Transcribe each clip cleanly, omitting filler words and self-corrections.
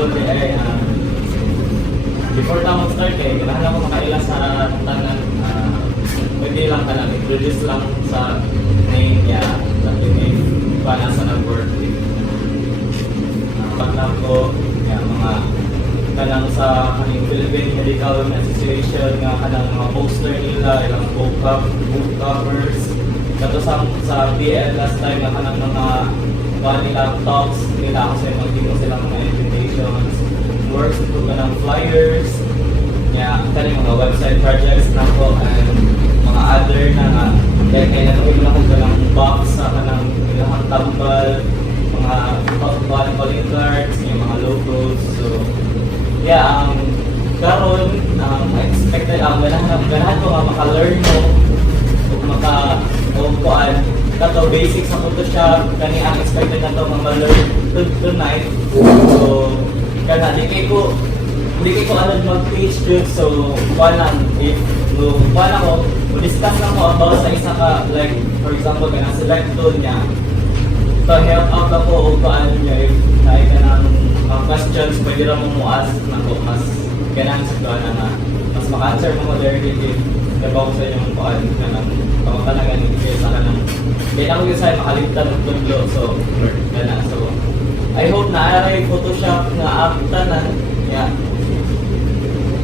karon di ay before ta mag-start kailangan ako makaila sa tanan pwede lang ka lang introduce lang sa name niya sa name para sa nag-work paglang ko mga kanang sa kaning Philippine Medical Association nga kanang mga poster nila ilang book covers kato sa PL last time nga kanang mga nila talks nila kasi magdito silang mga invitations works ito kanang flyers kaning mga website projects na ko and mga other na nga kaya natawid lang ko kanang box sa kanang ilang tambal mga calling cards yung mga logos so karon expected ganahan ko nga maka-learn mo o kuan kato basic sa Photoshop kani ang expected na to learn tonight so kana di ko alam mag-page yun so kuan lang if kuan ako discuss lang ko about sa isa ka like for example kana select tool niya to help out ako o paano niya if naay ka ng questions pwede rin mo ask na ko mas kailangan sa doon na mas maka-answer mo moderate if nabaw sa inyong paano ka ng pamapanagan ng sa kanang kailangan ko sa'yo makaligtan ng tundo so gana so I hope na ay Photoshop na after na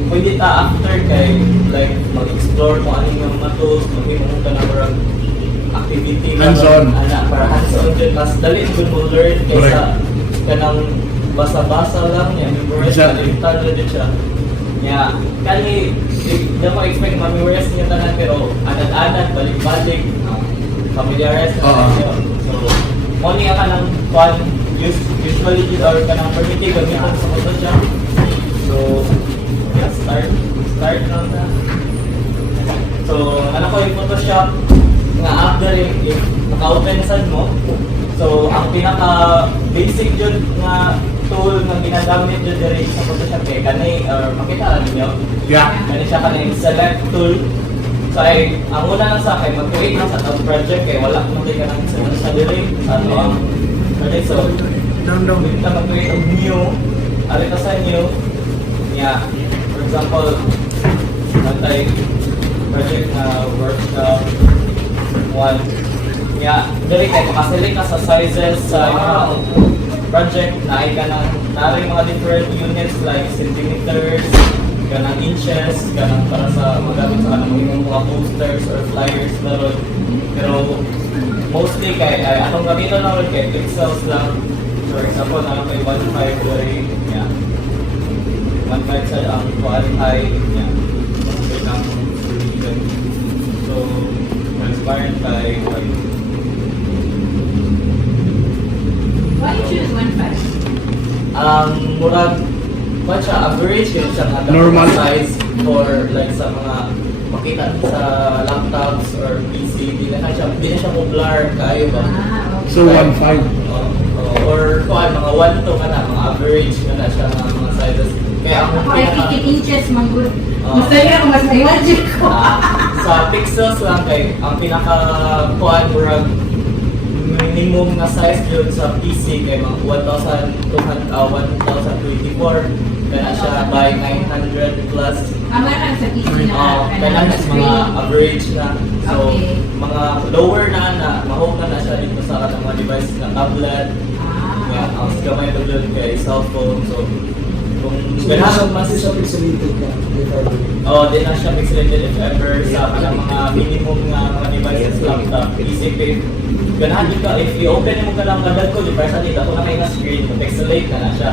pwede ta after kay like mag-explore kung ano yung mga tools mag-imong ka na parang activity hands-on para hands-on din mas dali dun mo learn kaysa kanang basa-basa lang memorize kalimtan na din siya kani hindi mo expect memorize niya tanan pero anad-anad balik-balik familiarize na siya so money ka ng fun usually or kanang permitting gamitan sa Photoshop so start lang na so ano ko yung Photoshop nga after if naka-open sad mo so ang pinaka basic jud nga tool nga ginagamit jud diri sa Photoshop kanay makita ninyo kani siya kanay select tool so ay ang una lang sa akin mag-create lang sa top project kay wala mo kay kanang sa diri ano ang project so kita mag-create og new alita sa new for example antay project na workshop 1 dali kayo makaselect ka sa sizes sa project na ay ka narin mga different units like centimeters kanang inches kanang para sa magamit sa kanang mga posters or flyers pero mostly kay atong gamiton na rin kay pixels lang for example na kay 1.5 dali 1.5 sa ang quality so transparent kay why you choose 1.5? Murag what siya average yun siya normal size for like sa mga makita sa laptops or PC di na siya mo blur kayo ba Okay. so 1.5 or kuan mga 1 to kana mga average na siya mga sizes kaya ang Ako ay 15 inches man good. Masaya ako mas imagine ko. sa pixels lang kay ang pinaka kuan murag minimum na size yun sa PC kay mga 1,200 1,024 kaya siya by 900 plus Amaran sa PC na. kaya na mga average na so Okay. mga lower na mahok na siya dito sa kanang mga device na tablet ang gamay to doon kay cellphone so kung ganahan mas siya pixelated ka. di na siya pixelated if ever sa kanang mga minimum nga mga devices laptop isip ganahan ka if i-open mo ka lang kadal ko di para sa dito kung na screen pixelate na siya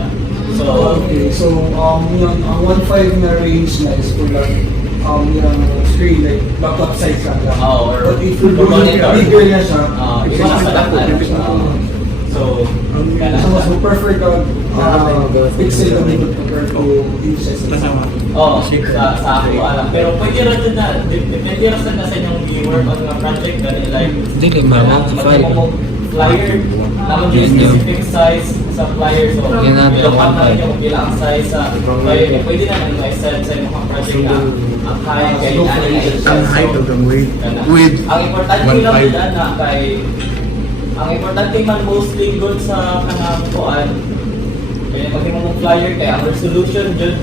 so Okay, so yung ang 1.5 na range na is for like yung screen like laptop size ka lang. or But if you're monitor bigger na siya, iba na sa laptop so so mas prefer ka pixel na dito compared to inches. sa ako alam. Pero pwede rin din na, depende rin na sa inyong i-work on mga project na like, Hindi, mama, file. flyer, naman yung specific size sa flyer. So, Yan na, ilopan na file. yung ilang size sa flyer. Pwede naman ma-set sa inyong mga project na ang height, kay ang height of the width ang importante lang 1.5. nila na kay ang importante man mostly good sa kanang kuan kaya pag mo flyer kay ang resolution jud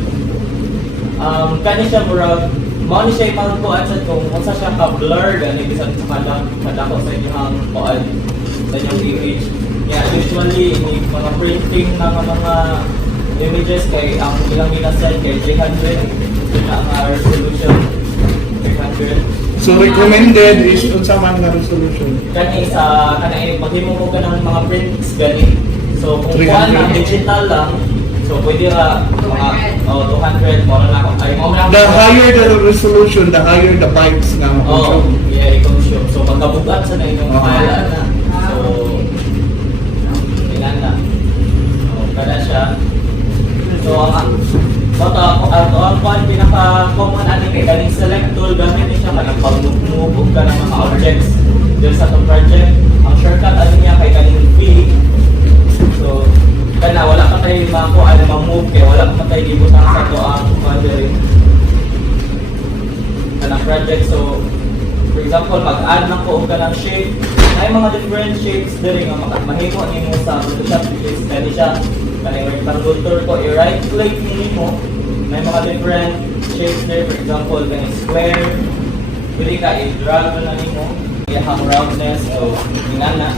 kani siya murag mao ni siya magkuan sa kung unsa siya ka blur gani bisan sa kadako sa inyong kuan sa inyong image. Yeah, usually ini mga printing ng mga images kay ang ilang minaset kay 300 na ang resolution 300. So recommended is unsa man nga resolution? Kani sa kanay maghimo mo ka ng mga prints gani. So kung 300. kuan na digital lang, so pwede ra mga 200 mo na ako. Ay mo na. The higher the resolution, the higher the bytes nga Oh, mo. yeah, ikaw sure. So pagkabugat sa na inyong file na. So ilan na. So kada siya. So ang pinaka-common ano kay kaning select tool gamit ni siya kanang pag-move ka ng mga objects dito sa itong project. Ang shortcut ano niya kay kaning V. So kana wala ka tayo makuha na ma-move kay wala ka tayo gibutan sa to ang modeling kanang project. So for example, mag-add na ko ka ng shape. May mga different shapes diri nga mahimo nimo sa Photoshop because kani siya kaning rectangle tool ko i-right click nimo. May mga different shapes there. For example, kaning square. Pwede ka i-drag na nimo iyang roundness. So inana.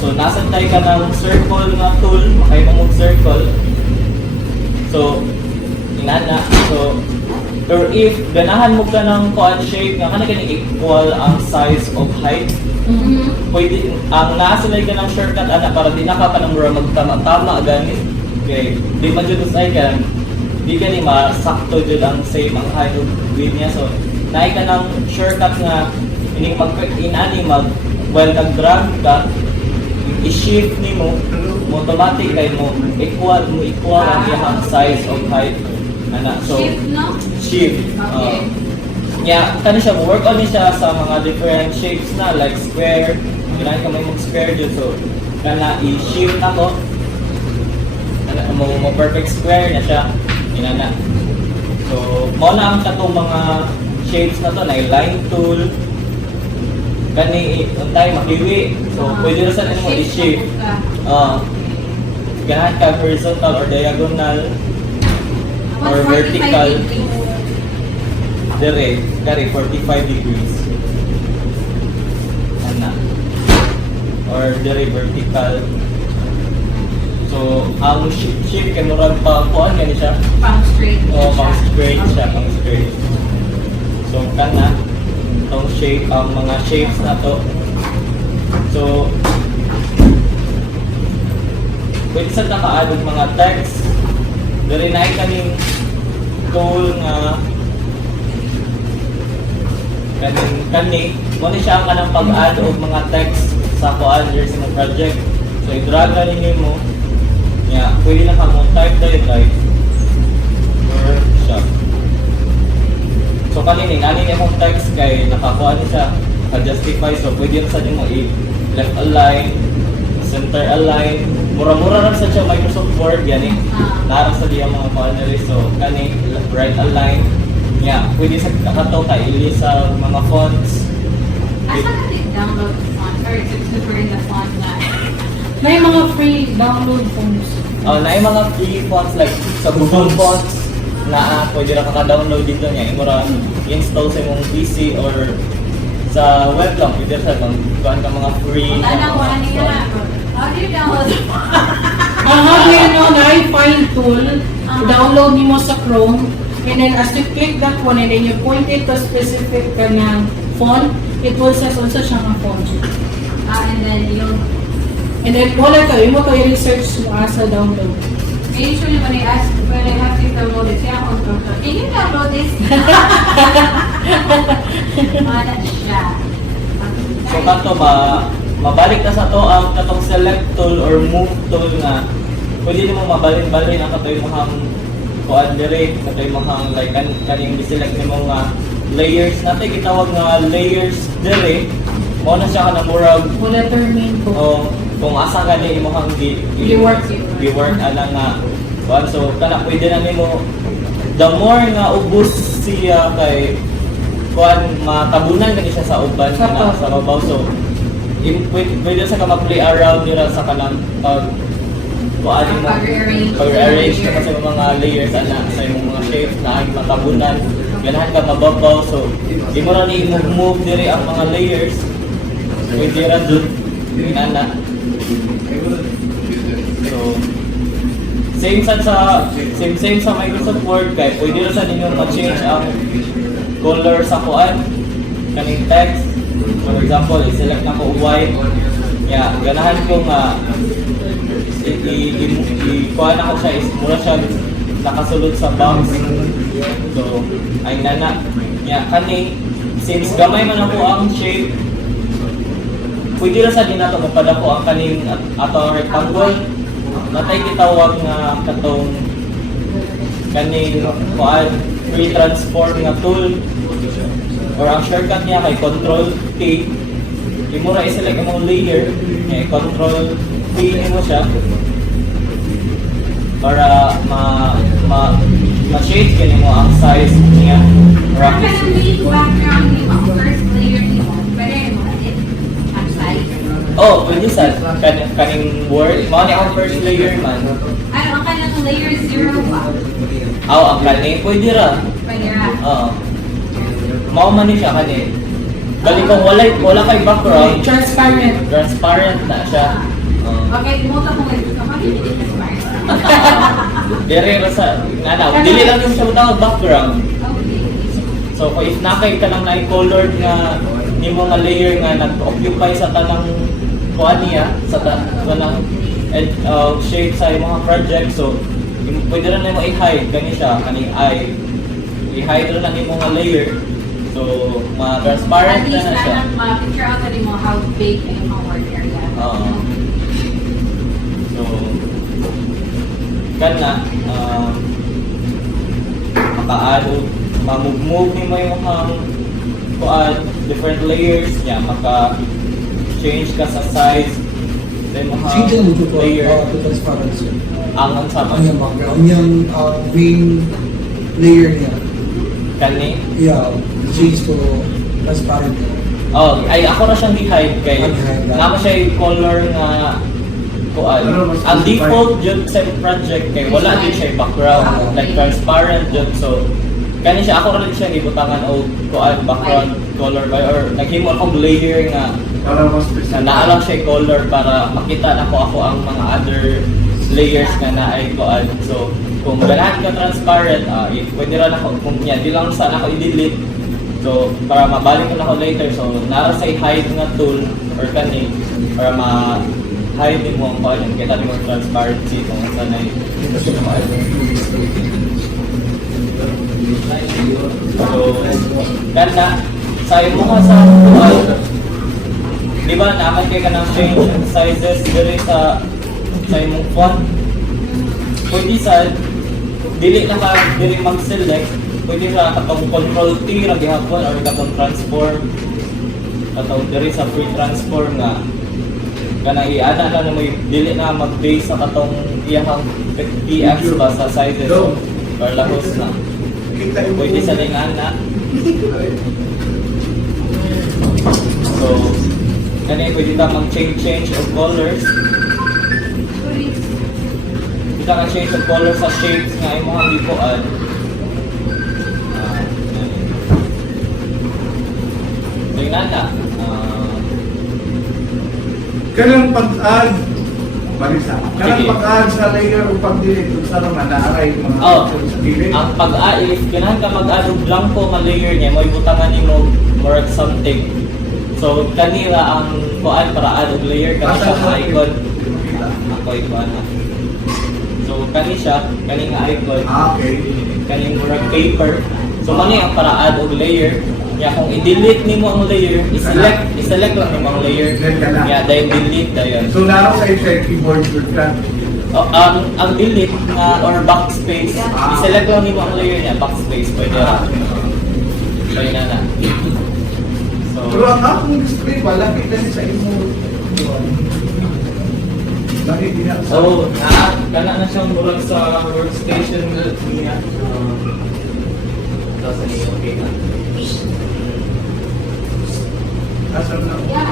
So nasa tayo ka ng circle na tool, makay mo circle. So inana. So or if ganahan mo ka ng quad shape nga kana gani equal ang size of height, pwede ang nasa ka ng shortcut ana para di na ka pa nang magtama-tama gani. Okay, di man jud usay ka di ka ni masakto jud ang same ang height of width niya. So naay ka ng shortcut nga ining inani mag while nag-drag ka i-shift nimo automatic kay mo equal ang iyang size of height ana. So Shift, no? shift. Okay. Yeah, kani siya work on ni siya sa mga different shapes na like square. Kailangan ka may mag-square dito. So kana i-shift ako. Ana mo perfect square na siya. Inana. So mo na ang katong mga shapes na to na line tool. Kani untay makiwi. So pwede ra sa nimo i-shift. Ganahan ka horizontal or diagonal or vertical. Dire, kari 45 degrees. Ana. Or dire vertical. So, ang shape kay murag pa kuan gani siya. Pang straight. O pang straight siya, pang straight. So, kana tong shape ang mga shapes na to. So, pwede sa naka-add og mga text. Dire na kaning tool nga kani mo ni siya ang kanang pag-add og mga text sa kuan diri sa project. So i-drag na ninyo mo. Yeah, pwede na ka mo type like workshop. So kanini ni akong text kay nakakuha ni siya ka-justify, so pwede na sa nimo i-left align, center align, mura-mura lang sa siya Microsoft Word yani. Narang sa diya mga panelist. So kani right align. Yeah, pwede sa kakato ka ili sa mga fonts. Asa ka download the font or is it super in the font na? May mga free download forms. Na yung mga free fonts like sa Google Fonts na pwede na kaka-download dito niya. Mura install sa mong PC or sa web lang. Pwede sa kung kuhan ka mga free. Wala ko ano nga. How do you download the font? Ang hardware no, na find tool, download nimo sa Chrome, and then as you click that one and then you point it to specific kanyang font, it will says also siya nga font. And then yung And then wala ka, mo to i-research sa download. usually when I have to download it, siya akong download. Can you download this? Wala siya. So kanto mabalik na sa to ang katong select tool or move tool na pwede nimo mabalik-balik ang katoy mohang kuan dire katoy mohang like kaning gi-select nimo nga layers natin gitawag nga layers dire mo na siya kanang murag Wala termine ko. o kung asa ka ni imong gi-work ana nga kuan. So kana pwede na nimo the more nga ubos siya kay kuan matabunan gani siya sa uban nga sa babaw. So pwede sa ka mag-play around nila sa kanang kuanin mo Pag-rearrange. pag-arrange ka sa mga layers ana sa imong mga shapes na ay matabunan ganahan ka mababaw so di mo ra ni move diri ang mga layers pwede ra dun inana so same sa Microsoft Word kay pwede ra sa ninyo ma-change ang color sa kuan kaning text. For example, i-select na ko white. Yeah, ganahan ko nga i-kuha na ko siya is mura siya nakasulod sa box. So, ay nana. Yeah, kani since gamay man ako ang shape, pwede ra sa din nato mapada ko ang kaning ato rectangle. Natay kitawag nga katong kaning kuan free transform nga tool. Or ang shortcut niya kay Control T. Di mo ra i-select ang layer, Control T mo siya para ma-shade kini mo ang size niya. Or ang Parang may background ni mo, first layer ni mo, pwede mo edit ang size. pwede sa kaning word. Mao ni ang first layer man. Ano, ang kanilang layer 0 ba? Ang kaning pwede ra. Pwede ra. Oo. Mao man ni siya kani. Bali kung wala kay background, transparent na siya. Okay, mo ta mo ito. Kapag hindi Dire ra sa dili lang yung siya tawag background. Okay. So kung if nakay ka lang na colored nga nimo nga layer nga nag-occupy sa tanang kuan niya sa tanang shape sa mga project so pwede rin na mo i-hide kani siya kani i-hide rin na nimo nga layer so ma-transparent At na least na siya. ma-picture out na mo how big yung mga work area. Oo. So kana maka-add ma-move ni mo yung mga kuan different layers niya maka-change ka sa size then mga Change mo to layer to transparency. ang sama Ang yung background, yung main layer niya. kani Yeah, change to transparent. ay ako na siyang di-hide kay Hide lang. naman siya yung color nga kuan ang default jud sa project kay wala din siya yung background like transparent jud so kani siya ako rin siya gibutangan og kuan background color by or naghimo akong layer nga Para mas na naalang siya yung color para makita na ko ako ang mga other layers nga naay kuan so kung ganahan ka transparent pwede rin ako kung yan di lang sana ako i-delete so para mabalik ko na ako later so nara sa hide nga tool or kani para ma-hide din mo ang kuan kita din mo transparency kung sana so ganda sa imo ka sa kuan di ba naman kay ka ng change and sizes diri sa imong font pwede sa dili na ka dili mag-select pwede sa katong control T ra gihapon or katong transform katong diri sa free transform nga kana i-ana na mo dili na mag-base sa katong iyang px ba sa sizes or lahos na pwede sa lingana so kani pwede ta mag-change of colors kita ka change of color sa shapes nga imo ang gipuan. Tingnan na. Kanang pag-add, Marisa, kanang Sige. pag-add sa layer o pag-delete kung saan naman naaray mga sa delete. Ang pag-if ganahan ka mag-add og blanco nga layer niya mo ibutangan nimo more of something. So kanila ang kuan para add og layer kana siya nga icon. Ako icon na. So kani siya, kani nga icon. Okay. Kaning murag paper. So mani ang para add og layer. Ya kung i-delete nimo ang layer, i-select lang nimo ang layer. Then ka na. Ya dahil delete dayon. So naro sa keyboard shortcut. Ang delete or backspace, i-select lang nimo ang layer niya, backspace pwede ra. Pwede na. So Pero ang akong display, wala kita sa imo. Bakit di na? So, kana na siyang murag sa workstation niya. Tapos ano yung okay na. Asal na. Yeah.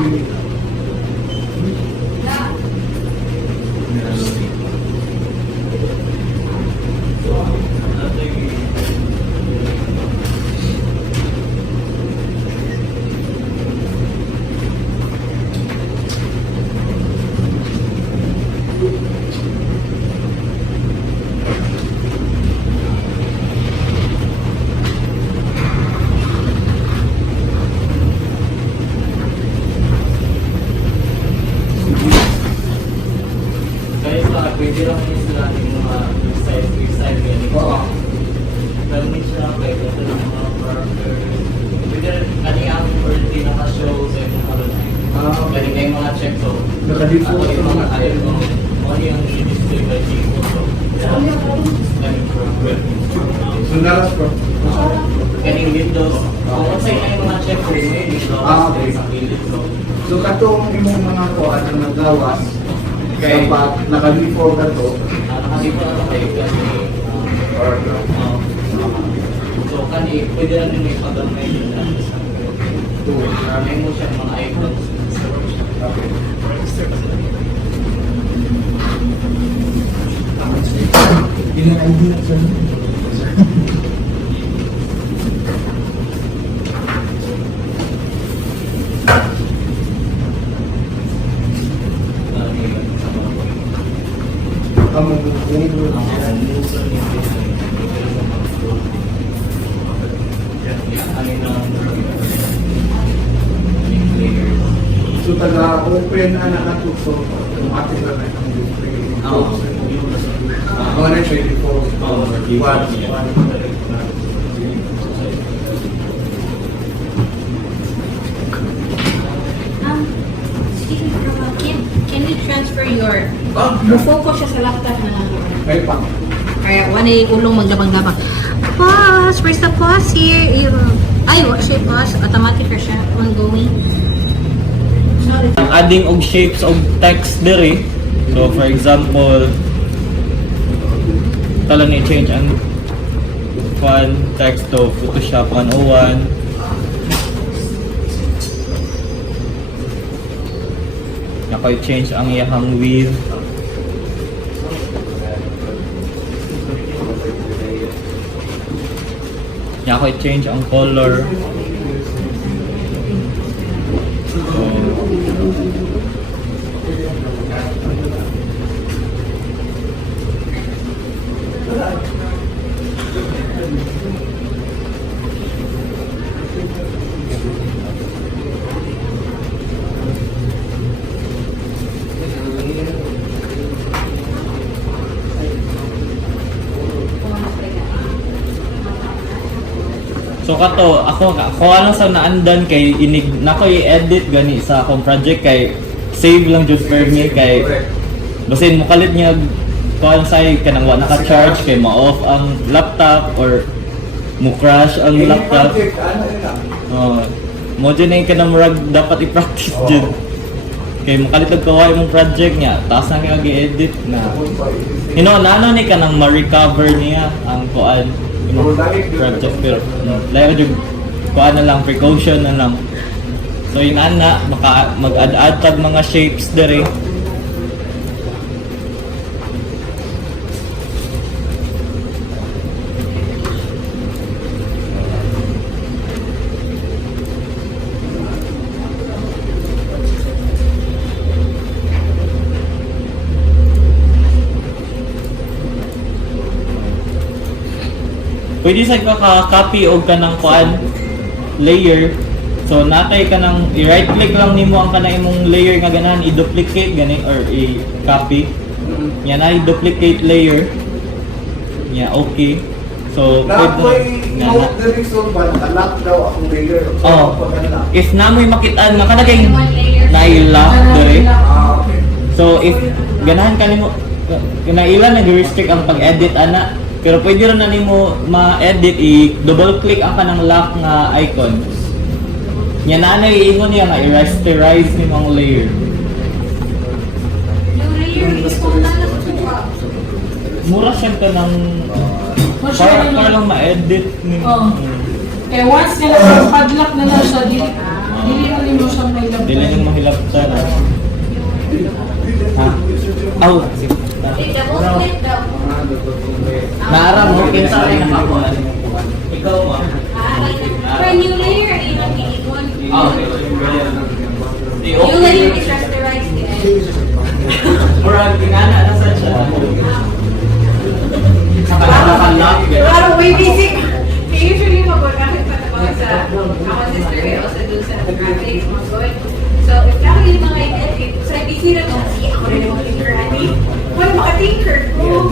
sila yung mga side ganito. Oo. Gamit siya kay ito ng mga character. Pwede kani ang birthday naka-show sa mga online. Kani may mga check so. Naka-default Ako yung mga naman. ayaw mo. Ano yung i-display by default so. Kani So naras ko. kani Windows. Kung sa yung mga check so may Okay. sa kilid so. So katong imong mga kuan na nagawas Okay. kapag naka-default ka to Nakalimutan ako kayo kasi or so kani pwede lang din may pag-gamay yun na may mo siya mga icons. okay. Yun ang idea, sir. Amo so taga-open na to so automatic na na ang Ako na siya default. Excuse me, can you transfer your... Mo-focus siya sa laptop na lang. May pa. Kaya, wala yung ulong magdabang-dabang. Pause! Where's the pause here? Ay, wala siya pause. Automatic na siya. Ongoing. Sorry. Ang adding og shapes og text diri. So for example, tala ni change ang font text to Photoshop 101. Nakoy change ang iyahang width. Nakoy change ang color. So kato, ako ano sa naandan kay inig nako i-edit gani sa akong project kay save lang jud for me kay basin mo kalit niya kuan say kanang wa naka-charge kay ma-off ang laptop or mo crash ang laptop. Oh, mo dyan na kanang murag dapat i-practice jud. Kay makalit og kaway mong project niya, taas na kay i-edit na. You know, nana ni kanang ma-recover niya ang kuan imong project pero layo jud kuan na lang precaution na lang. So yun ana maka mag-add tag mga shapes dere. Pwede sa ka-copy og kanang kuan layer. So natay kanang i-right click lang nimo ang kanang imong layer nga ganahan i-duplicate gani or i-copy. Yan na i-duplicate layer. Yeah, okay. So Nakoy note the reason ba lock daw akong layer. Oh. If namoy makitaan nakalagay na-lock dere. Okay. So if ganahan kanimo kinailan nag-restrict ang pag-edit ana. Pero pwede rin na nimo ma-edit i-double click ang kanang lock nga icon. Nya na na iingon niya nga i-rasterize ni mga layer. Yung layer is kung nalas ko pa. Mura siya ka ng para lang ma-edit. Oh. Kaya once nila padlock na na siya, dili na mo siyang may laptop. Dili nang mahilabtan. Ha? Aw, sige. Double click daw. Naara mo kinsa rin nakakuha. Ikaw ma. For a new layer, even one. Okay. New layer is rasterized again. Mura kinana na sa siya. Saka nakaka-lock. Pero way busy. Usually, mag-gamit pa naman sa ako sister ko also do sa graphics, mga good. So, if kami yung mga edit, sa busy na ko, sige, ako rin yung tinker, honey. Wala maka-tinker. Oh,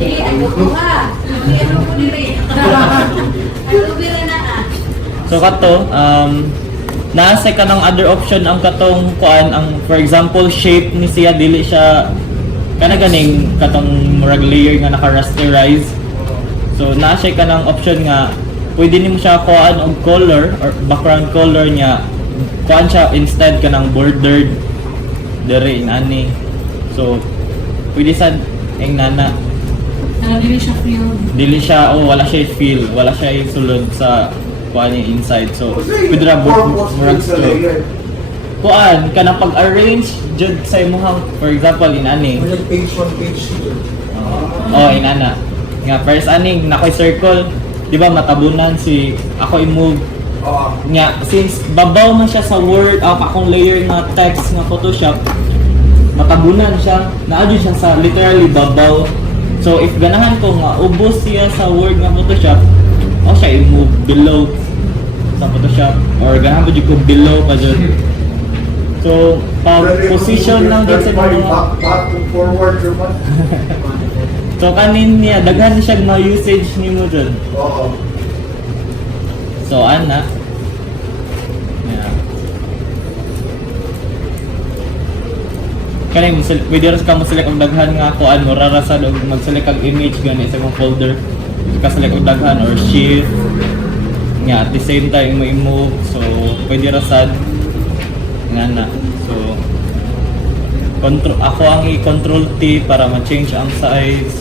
Eh, ano ko ha? Ano ko nire? Ano bira na ah? So kato, nasa ka ng other option ang katong kuan, ang for example shape ni siya dili siya kana ganing katong murag layer nga naka-rasterize. So nasa ka ng option nga pwede nimo siya kuan og color or background color niya. Kuan siya instead ka ng bordered dere inani. So pwede sad ing nana Dili siya feel. dili siya wala siya feel, wala siya sulod sa kuan niya inside. So pwede ra murag store. Kuan kana pag-arrange jud sa imong for example inani. Like page 1, page 2. Oh, inana. Nga first aning nakoy circle, di ba matabunan si ako i-move. Nga since babaw man siya sa Word, akong layer na text nga Photoshop, matabunan siya, naadyo siya sa literally babaw. So if ganahan ko nga ubos siya sa Word nga Photoshop, o siya i-move below sa Photoshop or ganahan ko ko below pa dyan. So position lang din sa mga back to forward naman. so kanin niya daghan siya nga usage nimo dyan. Oo. So ana. Yeah. Kani pwede ras ka mo-select og daghan nga kuan mo rarasad og mag-select og image gani sa imong folder. Ka-select og daghan or shift. Nga at the same time mo i-move. So pwede rasad ngana. So control ako ang i-control T para ma-change ang size.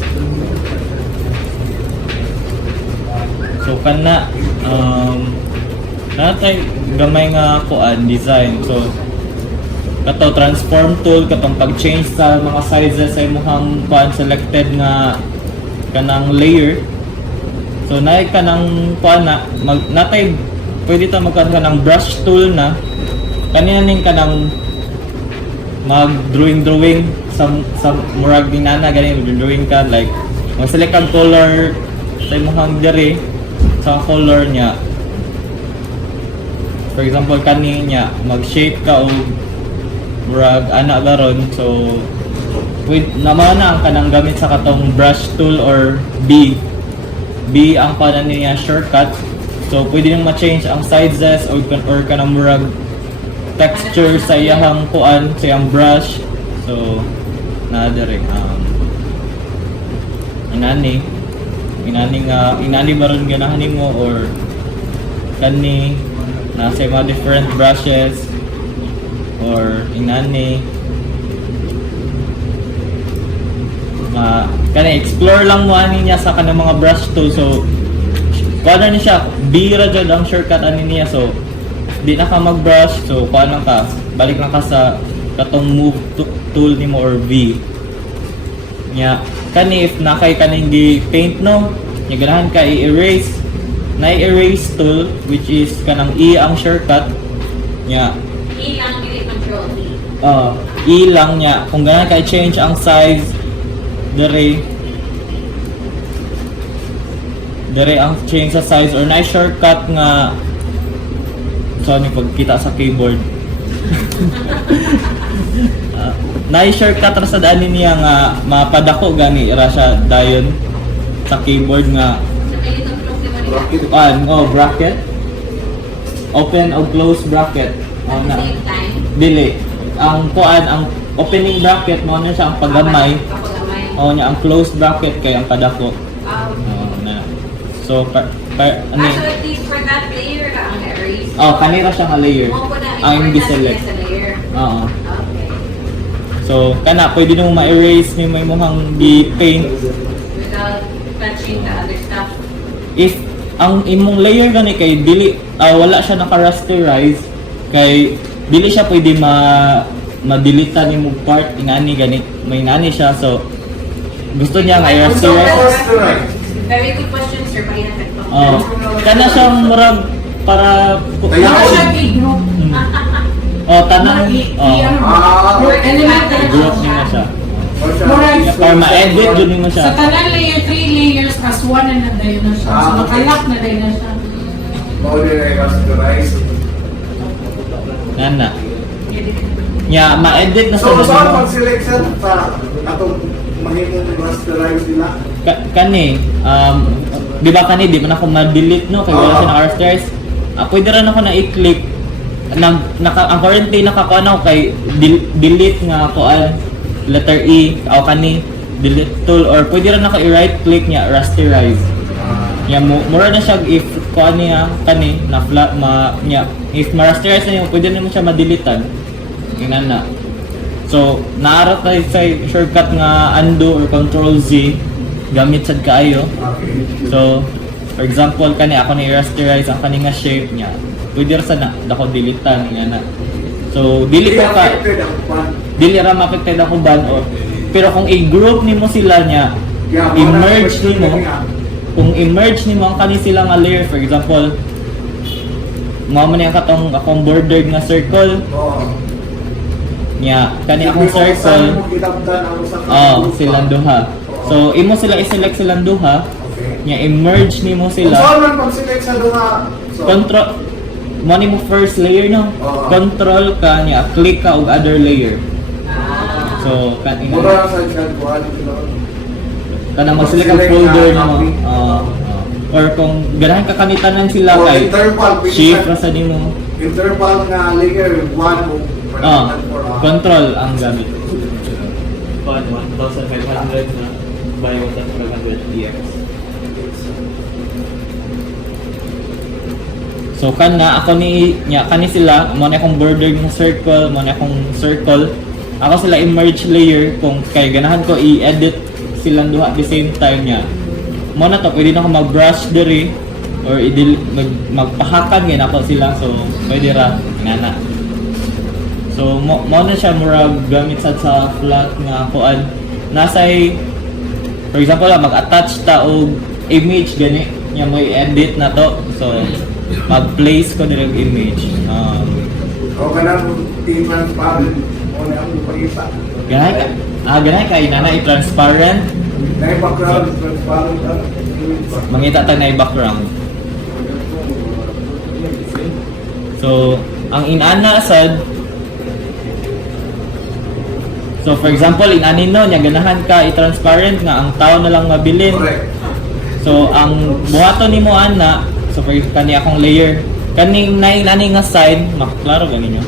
So kana natay gamay nga kuan design. So kato transform tool katong pag-change sa mga sizes sa imong kuan selected nga kanang layer. So naay kanang kuan na natay pwede ta magkuan ka ng brush tool na kanina ning kanang mag drawing sa murag dinana gani drawing ka like mag-select kang color sa imong diri sa color niya. For example kaninya mag-shape ka og murag ana garon. So with naman na ang kanang gamit sa katong brush tool or B ang pana niya shortcut. So pwede nang ma-change ang sizes or kanang murag texture sa iyang kuan sa iyang brush. So na dire inani baron ganahan nimo or kani nasa mga different brushes or inani kani explore lang mo ani niya sa kanang mga brush tool. So kuan ni siya B ra jud ang shortcut ani niya. So di na ka mag-brush, so kuan lang ka balik lang ka sa katong move tool nimo or V nya. Kani if nakay kaning di paint no nya ganahan ka i-erase na erase tool which is kanang E ang shortcut nya. Ilang dili control D. E lang nya kung ganahan ka i-change ang size dire ang change sa size or na shortcut nga so ni pagkita sa keyboard na shortcut ra sa daan niya nga mapadako gani ra siya dayon sa keyboard nga bracket open o close bracket At the same time, dili ang kuan ang opening bracket mo na siya ang pagamay o niya ang closed bracket kay ang padako na so so at least for that layer ka ang erase. kanira siya nga layer ang gi-select. Oo. Okay. So kana pwede nimo ma-erase ni may imong gi-paint Without touching the other stuff. if ang imong layer gani kay dili wala siya naka-rasterize kay dili siya pwede ma-delete nimo part ingani gani may nani siya. So gusto niya nga i-rasterize. Very good question, sir. Pahinatag ko. Kana siyang murag para Wala siya i-group. tanang Your element na group niya siya. Murag- Para ma-edit dun mo Sa siya. tanan layer, 3 layers as 1 na dayon na siya. So makalak na dayon na siya. Maulit ay rasterize. Nana. Edit. Nya ma-edit na sa So, saan nimo. mag-select sir sa atong mahimong rasterize nila? Kani di ba kani di man ako ma-delete no kay wala siya na-rasterize. Pwede rin ako na i-click ang currently nakakuha na ako kay delete nga ako letter E o kani delete tool or pwede rin ako i-right click niya rasterize. Nya mura na siya if kuha niya kani na flat nya if ma-rasterize na niyo pwede na mo siya ma-deletean. Ingnan na. So, naarap tayo sa shortcut nga undo or control Z gamit sad kaayo. So, for example, kani ako ni rasterize ang kani nga shape niya. Pwede ra sana dako dilitan nga na. So, dili ko ka affected ang pan. dili ra ma-affected ako ban or pero kung i-group nimo sila niya, Yeah, i-merge wala, nimo, kung i-merge nimo ang kani sila nga layer, for example, mao man yang katong akong bordered nga circle Oo. nya kani akong circle. Silang duha. So, imo sila i-select silang duha. Okay. Nya i-merge nimo Kung sila. saan man pag-select sa duha, so, Control mo nimo first layer no. Oo. Control ka nya click ka og other layer. So, kani mura lang sa isang buwan. kana mag-select ang Mag-select folder na mo. copy. Or kung ganahan ka kanitanan sila O, kay interval, shift ra sa nimo. interval nga layer 1 o Control ang gamit. 1,500 na by 1,500 dx. So kana ako kani sila mo na akong border ng circle, mo na akong circle. Ako sila i-merge layer kung kay ganahan ko i-edit silang duha at the same time niya. Mo na to pwede na ako mag-brush diri or magpahakan gyud ako sila so pwede ra ngana. So mo na siya murag gamit sa flat nga kuan. Nasay for example mag-attach ta og image gani nya mo i-edit na to. So mag-place ko direct image. O kanang transparent o na ang pag-isa. Ganay kay nana i-transparent. Na yung background transparent ang Mangita ta na background. So ang inana sad. So for example inanin no nya ganahan ka i-transparent nga ang tao na lang mabilin. correct. So ang buhaton nimo ana so for kani akong layer kaning nani nga side maklaro gani nyo.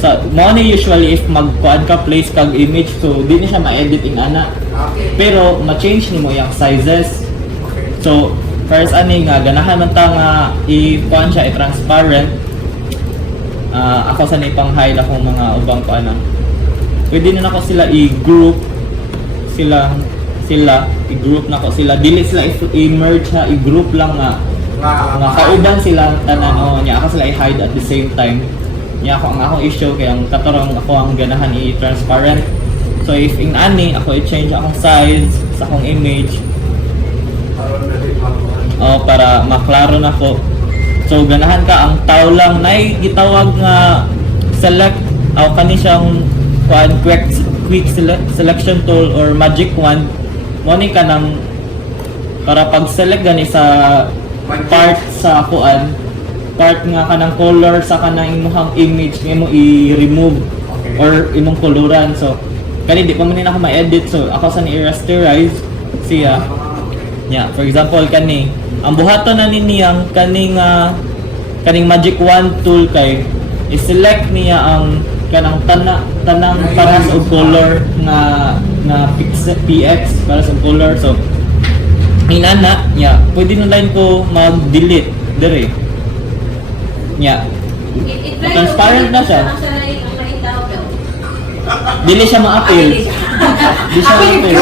So mo ni usually if magkuan ka place kag image so di ni siya ma-edit ing ana. Okay. Pero ma-change nimo yung sizes. Okay. So first ani nga ganahan man ta nga i-kuan siya i-transparent. Ako sa ni pang hide akong mga ubang kuan na. Pwede na nako sila i-group sila i-group na ko sila dili sila i-merge ha i-group lang nga kaudang sila tanan o nya ako sila i-hide at the same time nya ako ang akong issue kay ang katorang ako ang ganahan i-transparent so if in ani ako i-change akong size sa akong image para maklaro na ko so ganahan ka ang tao lang nay gitawag nga select o kani siyang kuan quick selection tool or magic wand mo ni kanang para pag-select gani sa part sa kuan part nga kanang color sa kanang imong image nga mo i-remove or imong koloran so kani di pa man ako ma-edit so ako sa ni rasterize siya for example kani ang buhaton na niyang kaning magic wand tool kay i-select niya ang kanang tanang para sa color nga PX para sa color so inana pwede na line ko mag-delete dire transparent na siya dili siya ma-appeal di siya ma-appeal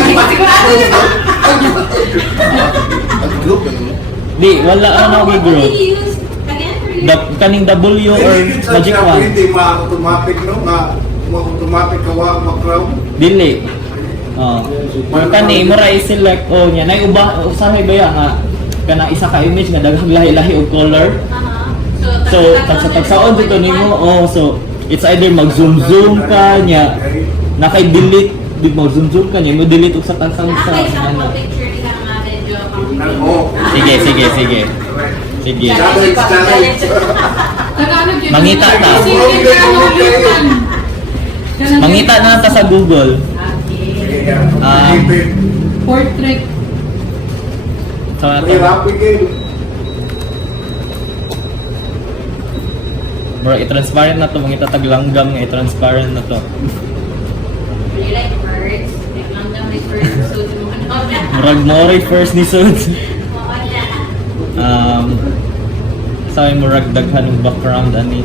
di wala ano group kaning W or magic wand Hindi ma-automatic no nga ma-automatic ka wa background. dili or kani mo ra i-select nya nay usahay ba ya nga kana isa ka image nga daghang lahi-lahi og color so tagsaon dito nimo so it's either mag-zoom ka nya nakay-delete di mag-zoom ka nya mo delete og sa tansang sa ano sige Challenge. Tagalog yun. Mangita ta. Sige, Mangita na ta sa Google. Okay. Portrait. So, ito. Mahirapi kayo. Bro, i-transparent na to. Mangita taglanggam nga i-transparent na to. You like birds? Like lang daw may first episode mo. Murag Mori first ni Suds. Sa murag daghan ng background ani.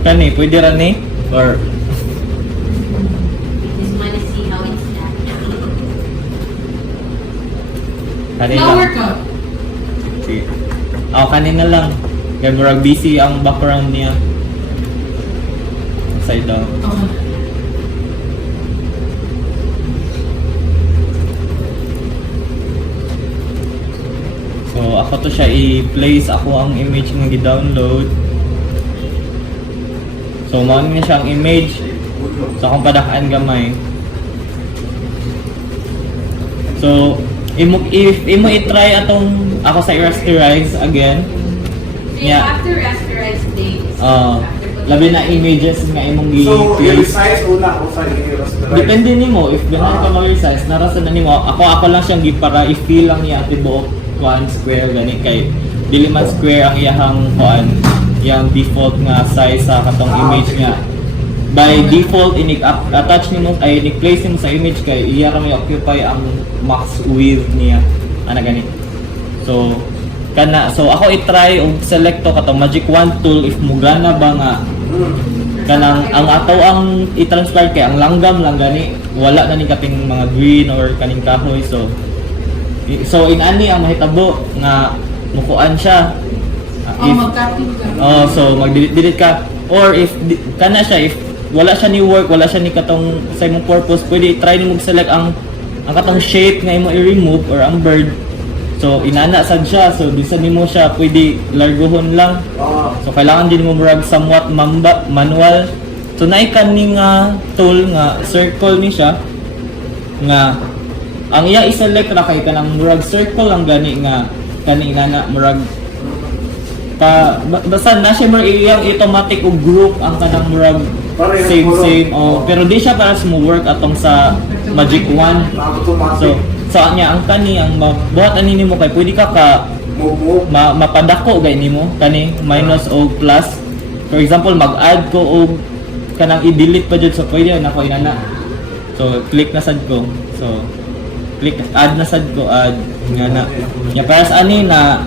Kani, pwede ra ni? Or Just wanna see how it's done. kanina? Flower cup. Sige. Kanina lang. Kaya murag busy ang background niya. Upside down. Okay. So, ako to siya i-place. Ako ang image nga gi-download. So, maano na siya ang image. So, akong padakaan gamay. So, if imo i-try atong ako sa i-rasterize again. So you have to rasterize things. Labi na images nga imong So, yung i-place. size una o sa i-rasterize? Depende nimo if ganahan ka mag-resize, narasan na nimo. Ako lang siyang para i-feel lang niya ati buok kuan square gani kay dili man square ang iyahang kuan, yang default nga size sa katong image nga. By default attach nimo ay i-place nimo sa image kay iya ra may occupy ang max width niya ana gani. So ako i-try og select to katong magic wand tool if mugana ba nga kanang ang ato ang i-transfer kay ang langgam lang gani wala na ni kating mga green or kaning kahoy so in ani ang mahitabo nga mukuan siya. Mag-copy ka. So mag-delete ka or if kana siya if wala siya ni work wala siya ni katong sa imong purpose pwede try nimo select ang katong shape nga imo i-remove or ang bird. So inana sad siya so di sa nimo siya pwede largohon lang. So kailangan din mo murag somewhat manual. So naay kaning tool nga circle ni siya nga ang iya i-select ra kay kanang murag circle lang gani nga kani inana murag basta na siya murag iyang automatic og group ang kanang murag same pero di siya para sa mo work atong sa magic wand. So niya ang kani ang mabuhat ani nimo kay pwede ka mapadako gay nimo kani minus o plus. For example mag-add ko og kanang i-delete pa jud so pwede na ko inana. So click na sad ko. So click add na sad ko add ngana. Ya para sa ani na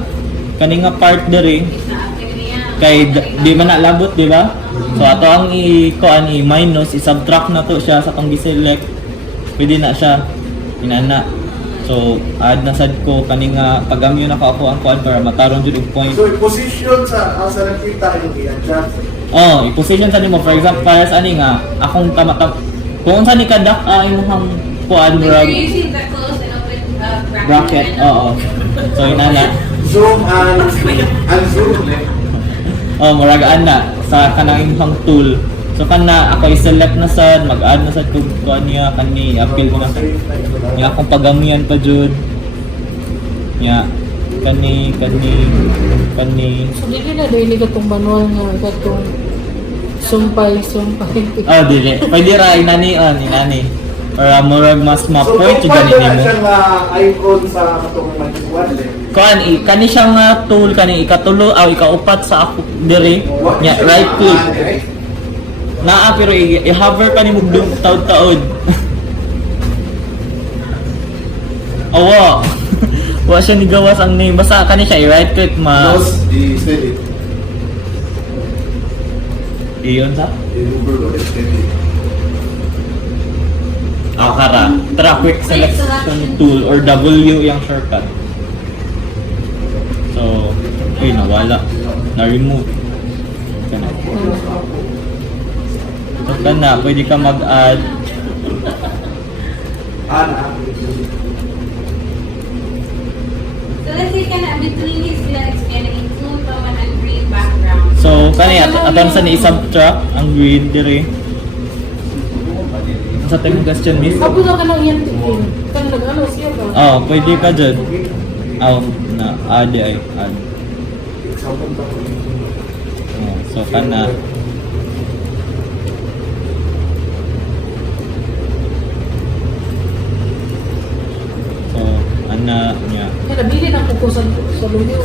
kani nga part diri kay di man na labot di ba? So ato ang i-minus i-subtract na to siya sa tong gi-select. Pwede na siya inana. So add na sad ko kani nga pagamyo na ako ang kuan para mataron jud og point. So, position sa nakita yung i-adjust. I-position sa nimo for example para sa ani nga akong kung unsa ni kadak imong kuan murag You're using the close and open bracket. So inana. Zoom and zoom. Murag ana sa kanang imong tool. So kana ako i-select na sad, mag-add na sad kung kuan niya kani appeal ko na sa niya akong pagamian pa jud. Nya kani. So dili na dili ka tong manual nga katong sumpay. Dili. Pwede ra inani. Or murag mas So, ma-point kung jud paano na nimo. siyang icon sa katong magic wand Kani siyang tool kani ikatulo aw ikaupat sa ako diri. Nya right click. Naa pero i-hover pa nimo taud-taud. Awa. Wa siya ni gawas ang name. Basta kani siya i-right click Close the steady. Iyon sa? I-over the steady. Kara. Tara quick selection tool or W yung shortcut. So, nawala. Na-remove. Kana. So, kana, pwede ka mag-add. So let's say between these lyrics can include common and green background. So, kani aton sa ni subtract ang green dire. Sa tayong question, miss? Ako na ka lang yan tikin. Kan nag-ano siya ba? Oh, pwede ka dyan. Oh, na, adi ay, adi. Oh, so, kana. So, ana niya. Kaya nabili ng kukusan sa luyo.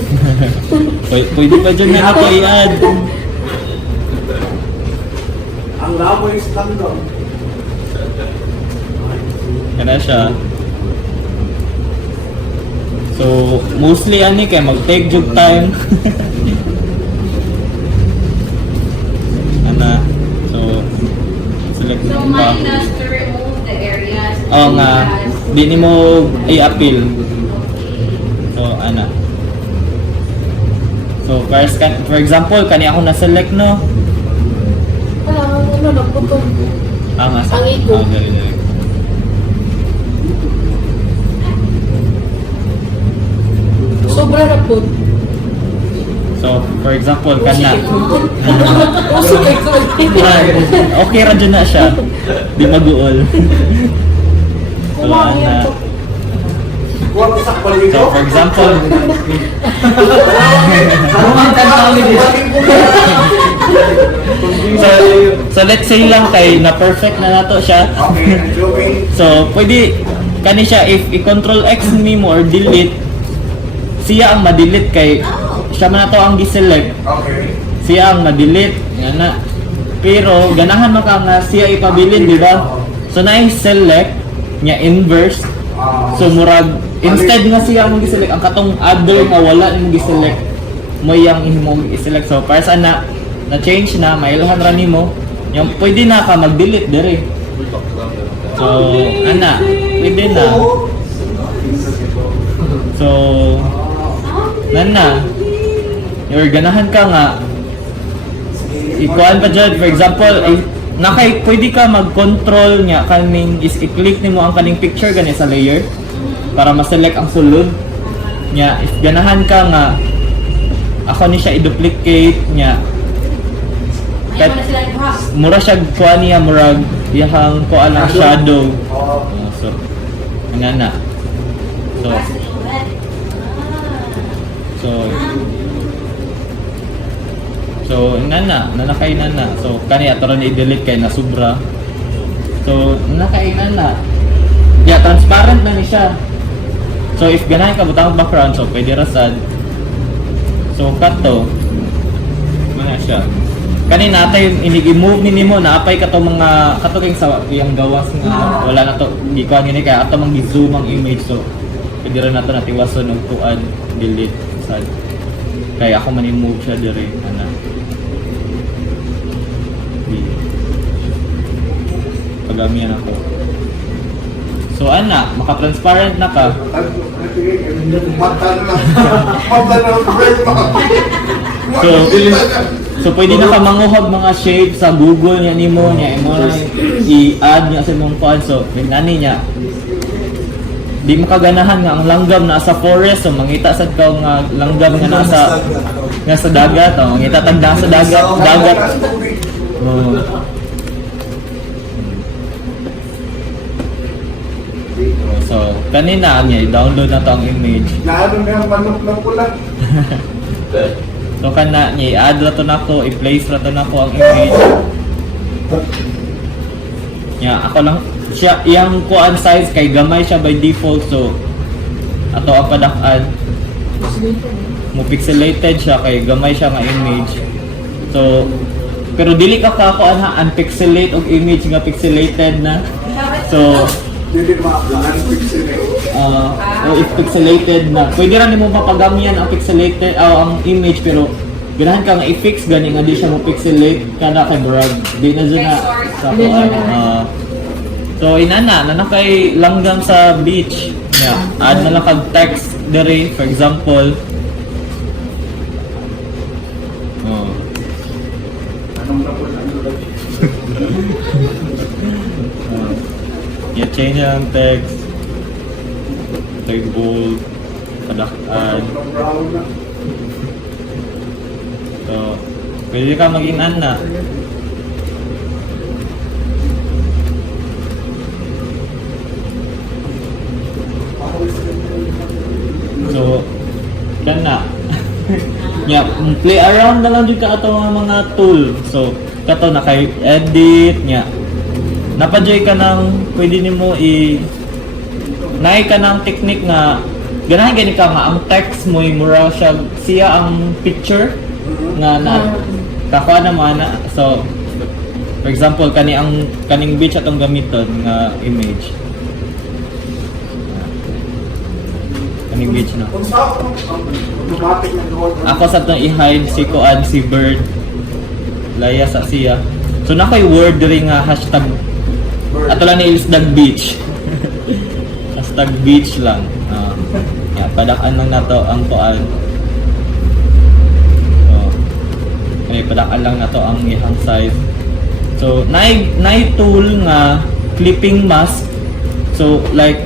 Pwede pa dyan na ako i-add. Ang labo is lang daw. Kana siya. So, mostly ani kay mag-take jug time. Ana. So, select So, mo pa. minus to remove the areas. Oo nga. Di ni mo i-appeal. So, ana. So, for example, kani ako na-select, no? Wala, ano, nagputong. Nga. Ang iko. Dali. Sobra na po. So, for example, kana. Uso kay ko. Okay ra dyan na siya. Di maguol. So, Kumain ana. ako. Huwag sa paligid. So, for example, so let's say lang kay na perfect na nato siya. Okay, joking. So, pwede kani siya if i-control X nimo or delete, siya ang ma-delete kay siya man nato ang gi-select. Okay. Siya ang ma-delete nga na. Pero ganahan mo ka nga siya ipabilin, di ba? So na select nya inverse. So murag instead nga siya ang gi-select ang katong other nga wala nimo gi-select mo yang imo i-select. So para sa na change na mailahan ra nimo, yung pwede na ka mag-delete dire. So ana, pwede na. So nana, your ganahan ka nga ikuan pa dyan, for example, pwede ka mag-control nga kaning is-i-click nimo ang kaning picture gani sa layer para ma-select ang sulod nya. If ganahan ka nga ako ni siya i-duplicate nya, Ayaw mo na sila ibuhak. mura siya kuan niya, murag iyang kuan ang shadow. So ana. So So, nanakay nana. So, kani ato ron i-delete kay na sobra. So, nanakay nana. Yeah, transparent na ni siya. So, if ganahin ka butang background, so pwede rasad. So, cut to. Mga siya. Kani natay inig-move ni nimo na apay kato mga kato kay sa iyang gawas nga wala na to gikuan ni kay ato mang gi-zoom ang image. So, pwede ra nato natiwason og tuad delete sad. Kaya ako man i-move siya dire ana. Pagamihan ako. So ana, maka-transparent na ka. Mata na lang. Mata na lang. So pwede na ka manguhag mga shape sa Google niya nimo niya imo na i-add niya sa imong phone. So nani niya. Di mo kaganahan nga ang langgam na sa forest, so mangita sad ka nga langgam nga nasa dagat, oh, mangita tagda sa dagat. Oh. So, kanina niya i-download na to ang image. Naano na yung manok ng pula. So kana niya i-add ra to nako, i-place ra to nako ang image. Ya, ako lang siya iyang kuan size kay gamay siya by default, so ato ang padak-an mo pixelated siya kay gamay siya nga image. So pero dili ka kuan ha unpixelate og image nga pixelated na. So Hindi ma-uploadan pixel. o if pixelated na pwede ra nimo mapagamian ang pixelated ang image, pero ganahan ka nga i-fix gani nga di siya mo pixelate kana kay brag di na dyan na sa kuan. So inana kay langgam sa beach. Yeah, add na lang kag text dire, for example. Oh. Anong napula? Yeah, change ang text. Type bold. Padak-an. Brown na. So, pwede ka maging ana. So kana yeah, play around na lang jud ka ato mga tool. So kato na kay edit nya. Napadyoy ka ng pwede nimo naay ka ng technique nga ganahan gani ka nga ang text mo mura siya ang picture nga na kakuha naman na. So for example kaning beach atong gamiton nga image. Kaning beach na. Kung sa ako, automatic na doon. Ako sa itong i-hide si Koan, si Bird, Laya sa siya. So na kay word rin nga hashtag ato lang ni-isdag beach. Hashtag beach lang. Yeah, padakan lang na to ang Koan. So, padakan lang na to ang ihang size. So, naay tool nga clipping mask. So, like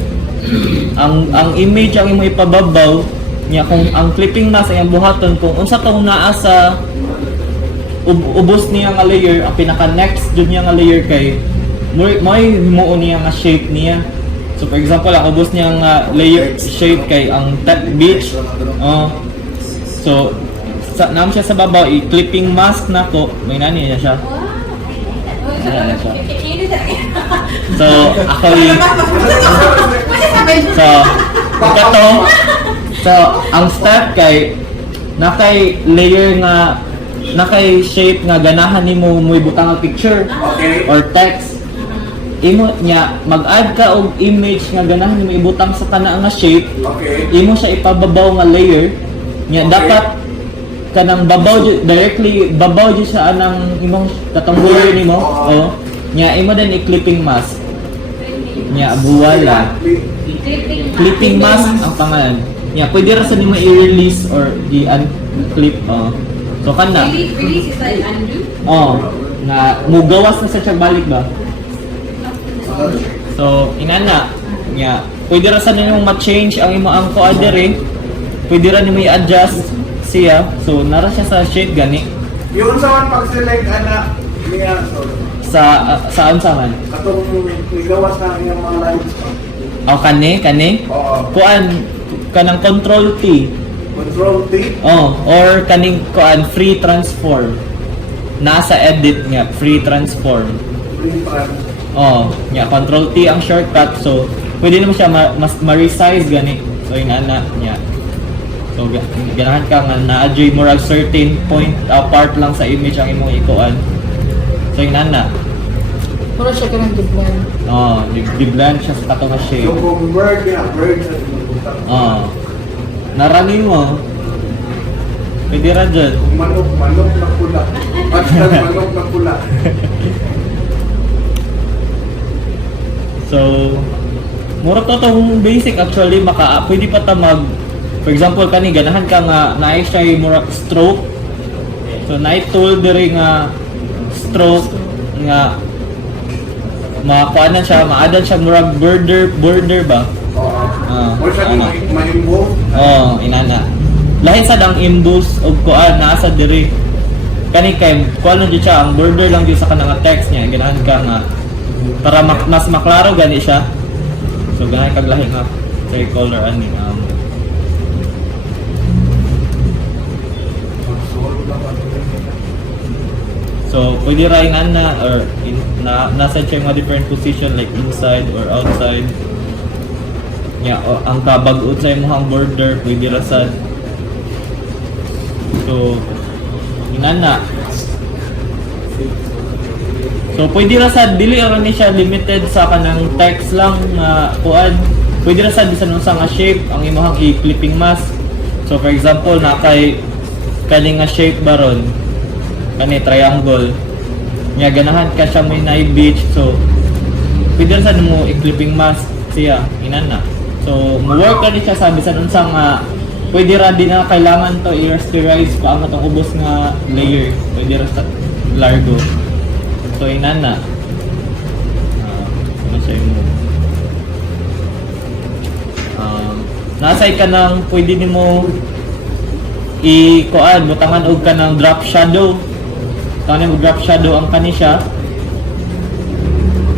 ang image ang imo ipababaw niya kung ang clipping mask ay ang buhaton kung unsa tong naa sa ubos niya nga layer ang pinaka next jud niya nga layer kay may himuon niya nga shape niya. So for example ang ubos niya nga layer shape kay ang top beach so naam siya sa babaw i-clipping mask nako may nani niya siya. Ayan na siya. So ako So, ang step kay nakay layer nga nakay shape nga ganahan nimo mo ibutang ang picture Okay. or text. Imo nya mag-add ka og image nga ganahan nimo ibutang sa kana nga shape. Okay. Imo siya ipababaw nga layer. Nya Okay. dapat kanang babaw directly babaw jud sa anang imong katong layer nimo. Oh. Nya imo din i-clipping mask. Nya buwala. Clipping mask ang pangalan. Yeah, pwede ra sa nimo i-release or i-unclip. So kana. Release is like undo. Na mugawas na sa siya balik ba? So inana. Yeah, pwede ra sa nimo ma-change ang imo ang coadere. Pwede ra nimo i-adjust siya. So nara siya sa shape gani. Yun sa man pag-select ana niya Saan man? katong igawas na iyang mga lines pa. Kani. Oo. Kuan kanang control T. Control T. Or kaning kuan free transform. Nasa edit nga free transform. Free trans. Nya control T ang shortcut. So pwede naman siya mas ma-resize gani. So inana nya. So ganahan ka nga na-adjust mo certain point apart lang sa image ang imong ikuan. So inana. Puro siya ka ng diblan. Di-blend siya sa katong nga shape. Yung kung bird sa tinututang. Narani mo. Pwede ra dyan. Kung manok na pula. Hashtag manok na pula. So, mura to tong basic actually pwede pa ta for example kani ganahan ka nga naay siya yung mura stroke. So naay tool diri nga stroke nga makakuanan siya, maadan siya murag border ba? O siya ma-imbo. Inana. Lahi sa dang imbus og kuan nasa diri. Kani kay kuan jud siya ang border lang jud sa kanang text niya ganahan ka nga para mas maklaro gani siya. So ganahan kag lahi nga kay color ani So, pwede rin na or nasa siya mga different position like inside or outside. Yeah, ang kabag-od sa imong border, pwede ra sad. So, inana. So, pwede ra sad dili ra ni siya limited sa kanang text lang na kuan. Pwede ra sad bisan unsa nga shape ang imong i-clipping mask. So, for example, na kay kani nga shape baron kani triangle nya ganahan ka siya may night beach so pwede sa mo i-clipping mask siya inana so mo-work ka siya sa bisan unsa nga pwede ra din na kailangan to i-rasterize pa ang atong ubos nga layer pwede ra sa largo so inana ano siya mo nasay ka nang pwede nimo i-kuan butangan og ka ng drop shadow. Tangan mo drop shadow ang kani siya.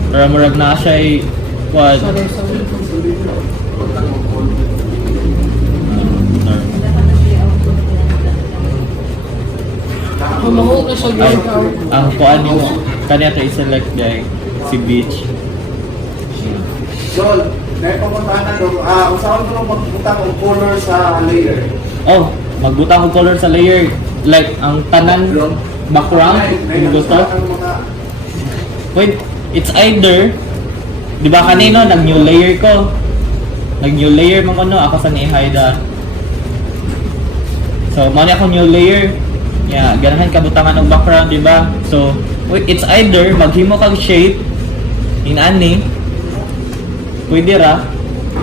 Para murag na siya kuan. ko siya Ay, gawin. ang kuan mo, kanya to i-select guy, si Beach. So, dahil pumunta na doon, usahan ko magpunta kong color sa layer. Oh, magbutang og color sa layer. Like, ang tanan background, kung gusto. Wait, it's either, di ba kanino, nag-new layer ko. Nag-new layer mo ko no, ako sa ni-hide. So, mali ako new layer. Yeah, ganahan kabutangan ng background, di ba? So, wait, it's either maghimo kang shape in ani, pwede ra,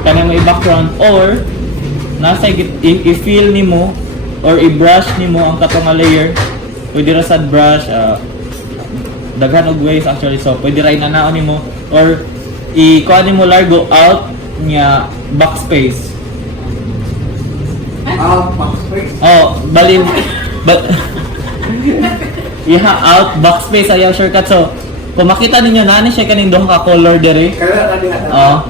kanang may background, or nasa i-fill nimo or i-brush nimo ang katong nga layer. Pwede ra sad brush, daghan og ways actually. So, pwede ra inanaon nimo or i-kuha nimo largo out nga backspace. Backspace. Oh, balin yeah, out backspace ayaw shortcut. So, kung makita ninyo na siya kaning duha ka color dere. Kaya na niya.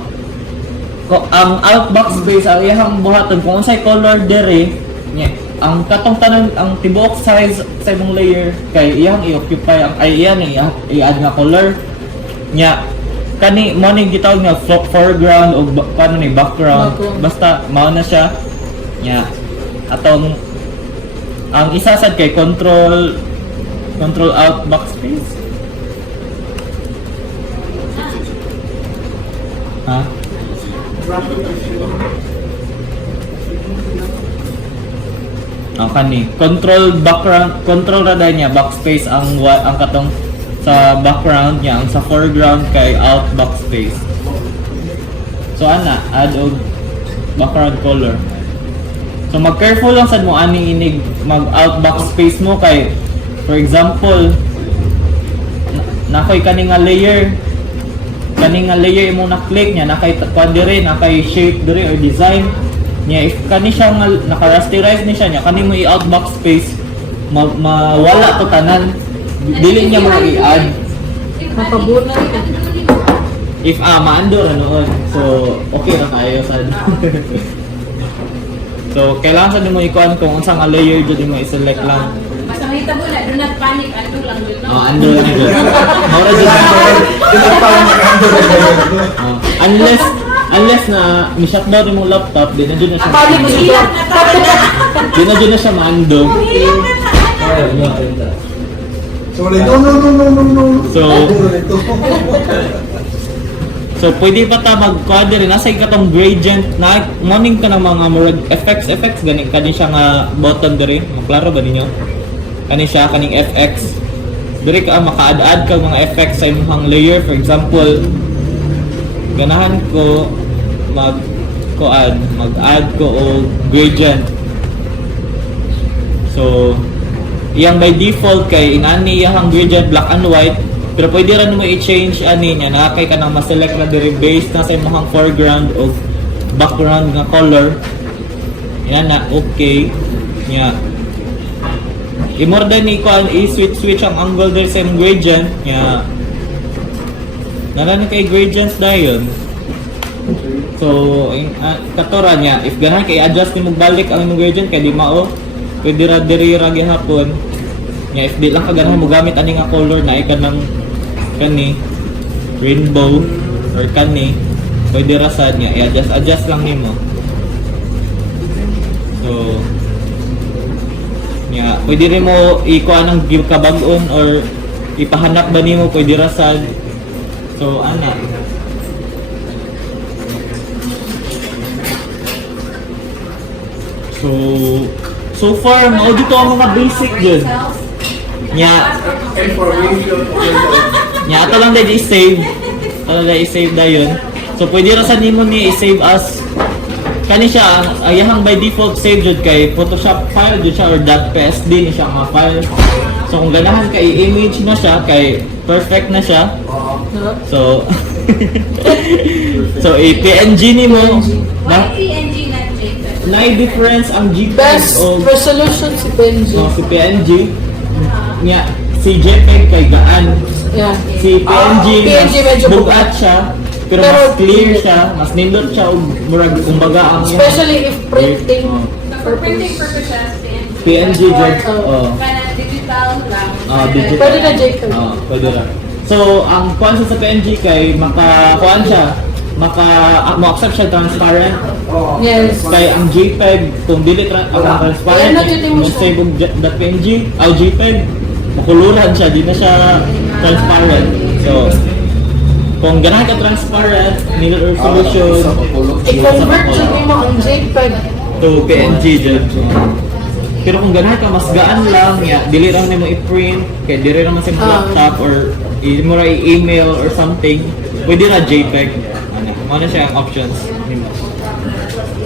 Ang out backspace ang iyang buhaton kung unsay color dere, ang katong tanan ang tibuok size sa imong layer kay iyang i-occupy ang ay iyan i-add nga color nya kani mo ni gitawag nga foreground o paano ni background, basta mao na siya nya atong ang isa sad kay control out backspace. Ha? Ang kani control background, control ra dahil niya backspace ang katong sa background niya, ang sa foreground kay out backspace. So ana add og background color. So mag-careful lang sad mo ani inig mag-out backspace mo kay for example nakoy kaning nga layer imong na-click niya nakay kuan dire nakay shape dire or design niya if kani siya nga naka-rasterize ni siya niya kani mo i-out backspace mawala to tanan dili niya mo i-add Mapabunan. if maando ra noon so okay ra kayo sad. So, kailangan sa mo ikuan kung unsang nga layer jud mo i-select lang. Basta may tabo na, do not panic, ando lang yun, no? Ando lang jud. Mora jud. Unless na mi-shutdown imong laptop, di na jud na siya. Panic mo siya. Di na jud na siya maando. So, like, no. So, pwede pa ta mag-quadre, nasa ikatong gradient, na morning ka ng mga murag effects, gani siya nga button diri, maklaro ba ninyo? Kani siya, kaning FX. Diri ka maka-add ka mga effects sa imong layer, for example, ganahan ko mag-add ko o gradient. So, iyang by default kay inani iyang gradient black and white. Pero pwede rin mo i-change ani niya, nakakay ka nang ma-select na diri based na sa imong foreground o background nga color. Yan na, okay. Nya. I-more than i-switch ang angle diri sa imong gradient. Nya. Narani kay gradients dayon. So, katora niya, if ganahan kay adjust ni mo balik ang imong gradient kay di mao, pwede ra diri ra gihapon. Nya, if di lang ka ganahan mo gamit ani nga color na ikan ng kani rainbow or kani pwede ra sad niya i-adjust lang nimo. So niya pwede rin mo ikuha ng give ka bag-on or ipahanap ba nimo pwede ra sad. So ana so far mao dito ang mga basic jud nya Information. nya ato lang dahil i-save. Ato lang i-save dayon. So pwede ra sa nimo ni i-save as kani siya ang iyang by default save jud kay Photoshop file jud siya or .psd ni siya nga file. So kung ganahan ka i-image na siya kay perfect na siya. So so PNG nimo Why PNG not JPEG? na difference ang JPEG Best o resolution si Benji. si PNG nya si JPEG kay gaan. Yeah. Si PNG, PNG medyo mas bugat siya, pero mas clear siya, mas nindot siya, murag kumbaga ang Especially if printing. Oh. So for printing purposes, PNG jud. Oh. Kana digital lang. digital. Pwede na Jacob. Pwede ra. So, ang kuan sa PNG kay maka-kuan siya, ma-accept siya transparent. Oo. Yes. Kay ang JPEG, kung dili transparent, Ayan na, dito mo yung siya. save og .png, JPEG, makuluran siya, di na siya transparent. So, kung ganahan ka transparent, nila resolution, I-convert siya mo ang JPEG. to PNG dyan. Pero kung ganahan ka, mas gaan lang, dili lang mo i-print, kaya dili naman sa laptop, or mo ra i-email or something, pwede na JPEG. Ano siya ang options nimo.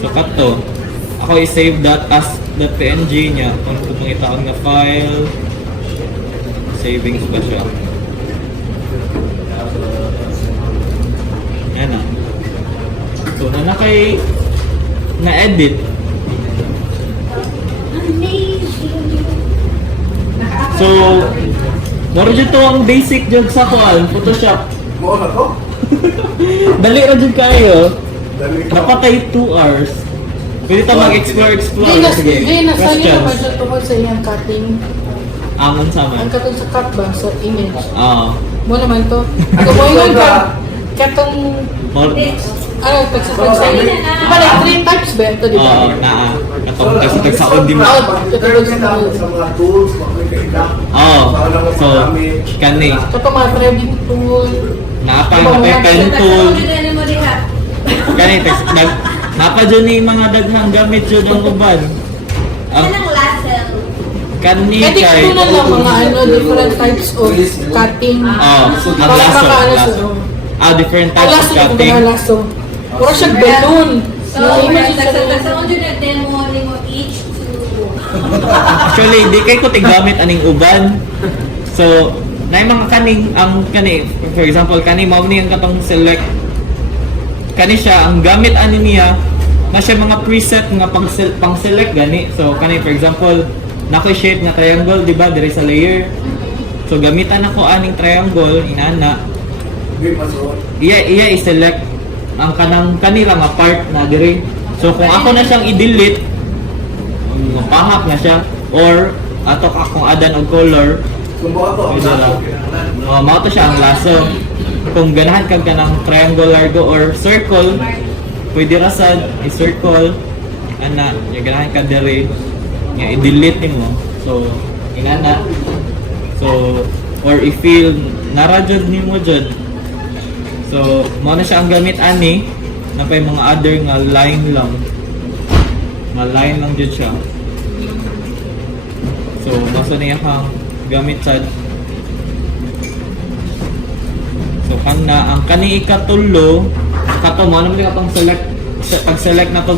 So, cut to. Ako i-save that as the PNG niya. Kung pumangita ko nga file, savings ba siya? Yan na. So, kay na-edit. So, moro dyan to ang basic jud sa kuan, Photoshop. Mo na to? Dali ra jud kayo. Dali ka. Napatay 2 hours. Pwede ta mag-explore. Sige. Di na, saan yun naman Questions. siya tungkol sa iyang cutting. Amon sa Ang amin. katong sa cut ba, sa image. Oo. Mo naman to. Kung mo yun ka, katong, ano, pagsa image. Di ba like 3 types ba ito, di ba? Oo, naa. Katong kasi tagsaon di mo. Sa mga tools, makikita. Oo. So, kani. Katong mga threading tool. Naapa yung pen tool. Ano mo diha? Kani, napa dyan ni mga daghang gamit dyan ang uban. Ang Anong lassel? kani Pwede kay... ko na lang mga ano, different types of cutting. ang Para lasso. makaano Lasso. Different Ang types of lasso, yung cutting. mga lasso. Puro siya balloon. So, Yung image siya nagsasaon dyan na demo mo each to... Actually, di kay ko tigamit aning uban. So, na mga kaning ang kani, for example, kani mao ni ang katong select. Kani siya ang gamit ani niya na siya mga preset nga pang select gani. So, kani for example, nako shape nga triangle, di ba, dire sa layer. So, gamitan ako aning triangle inana. Di masuot. Iya i-select ang kanira nga part na dire. So, kung ako na siyang i-delete, pahak na siya, or ato akong adan og color, Kung ba ito, ang pwede lang. Mao to siya ang lasso. Kung ganahan kag kanang triangular go or circle, pwede ra sad i-circle ana, yung ganahan ka dire nga i-delete nimo. So, inana. So, or i-fill nara jud nimo jud. So, mao na siya ang gamit ani na pay mga other nga line lang. Nga line lang jud siya. So, basta niya kang gamit sad. So, ang kani ikatulo, kato mo naman katong pag-select na to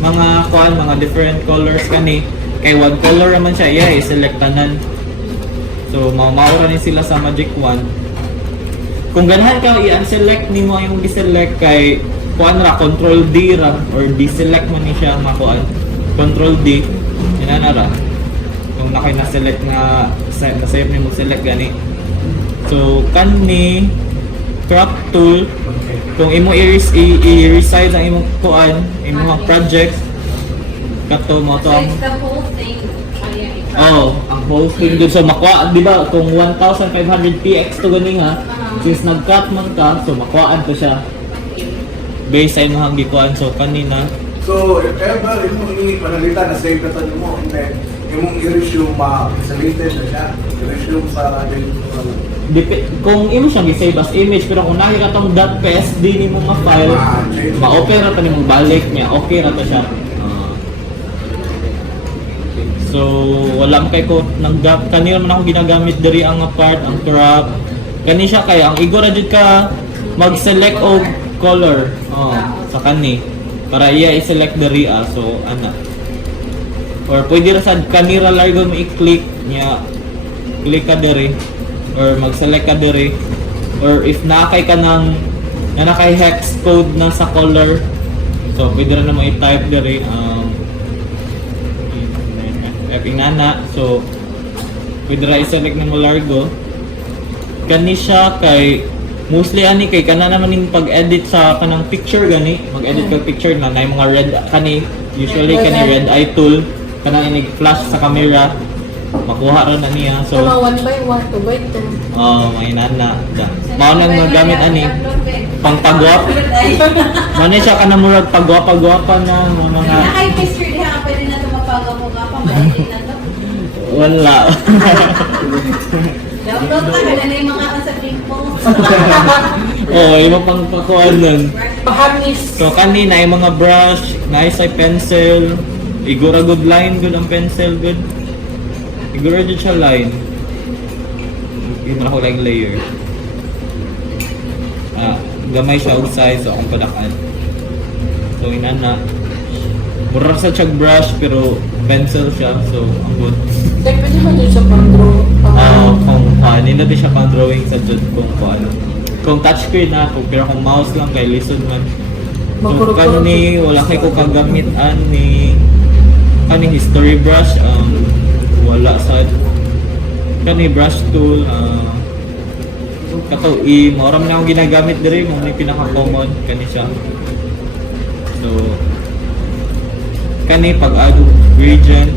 mga kuan, mga different colors kani. Kay one color naman siya, i-select tanan. So, maura ni sila sa Magic Wand. Kung ganahan ka, i-unselect nimo yung i-select kay kuan ra, Control D ra, or deselect man ni siya makuan. Control D, inana ra. Kung nakay na-select nga, na-save nimo select gani. So, kani crop tool, kung imo i-resize ang imong kuan, imong project, kato mo to So, ang it's the whole thing. ang whole thing dun. So, makuha, di ba, kung 1,500 px to gani ha, since nag-cut man ka, so makuhaan to siya. Based sa imong gikuan. So, kanina, So, if ever, imong panalitan na save ka to mo, and imong i-resume ma-isolated na siya. I-resume sa kung imo siyang i-save as image, pero kung nakita tong .psd ni mo nga file, ma-open ra pa ni mo balik niya, okay ra to siya. So, wala man kay ko nang kanina man ako ginagamit diri ang part, ang crop. Kani siya kay ang igor ra jud ka mag-select og color sa kani para iya i-select diri so ana. Or pwede ra sad kanira largo mo i-click niya, click ka diri or mag-select ka diri, or if nakay ka nang nakay hex code na sa color, so pwede ra na mo i-type diri inana. So, pwede ra i-select na mo largo. Kani siya kay mostly ani kay kana naman ning pag-edit sa kanang picture gani, mag-edit kag picture na mga red kani, usually kani red eye tool kana inig flash sa camera. makuha rin na niya. So, So, 1 by 1, 2 by 2. may nana. Mao nang magamit ani pang pagwap. Mao niya siya kanamurag pagwapa-gwapa na mga Nakay picture diha ka pwede na ito mapagawa-gapa. Mahilig na to. wala. Download ka, wala na yung mga sa Pimples. Yung pang pakuan nun. Pahamis. So kanina yung mga brush, nice ay pencil, igura good line good ang pencil good. Igura jud siya line. Yung ako like layer. Gamay siya og size so akong padakan. So inana. Mura sa siyang brush pero pencil siya so ang good. Like, pwede mo din siya pang-draw. Kung nila din siya pang drawing sa jud kung ano. Kung touchscreen na, pero kung mouse lang kay lisod man. So Magkurot-kurot. kani wala kay ko kagamit ani history brush wala sa kani brush tool kato moram na akong ginagamit diri mo ni pinaka common kani siya. So kani pag add gradient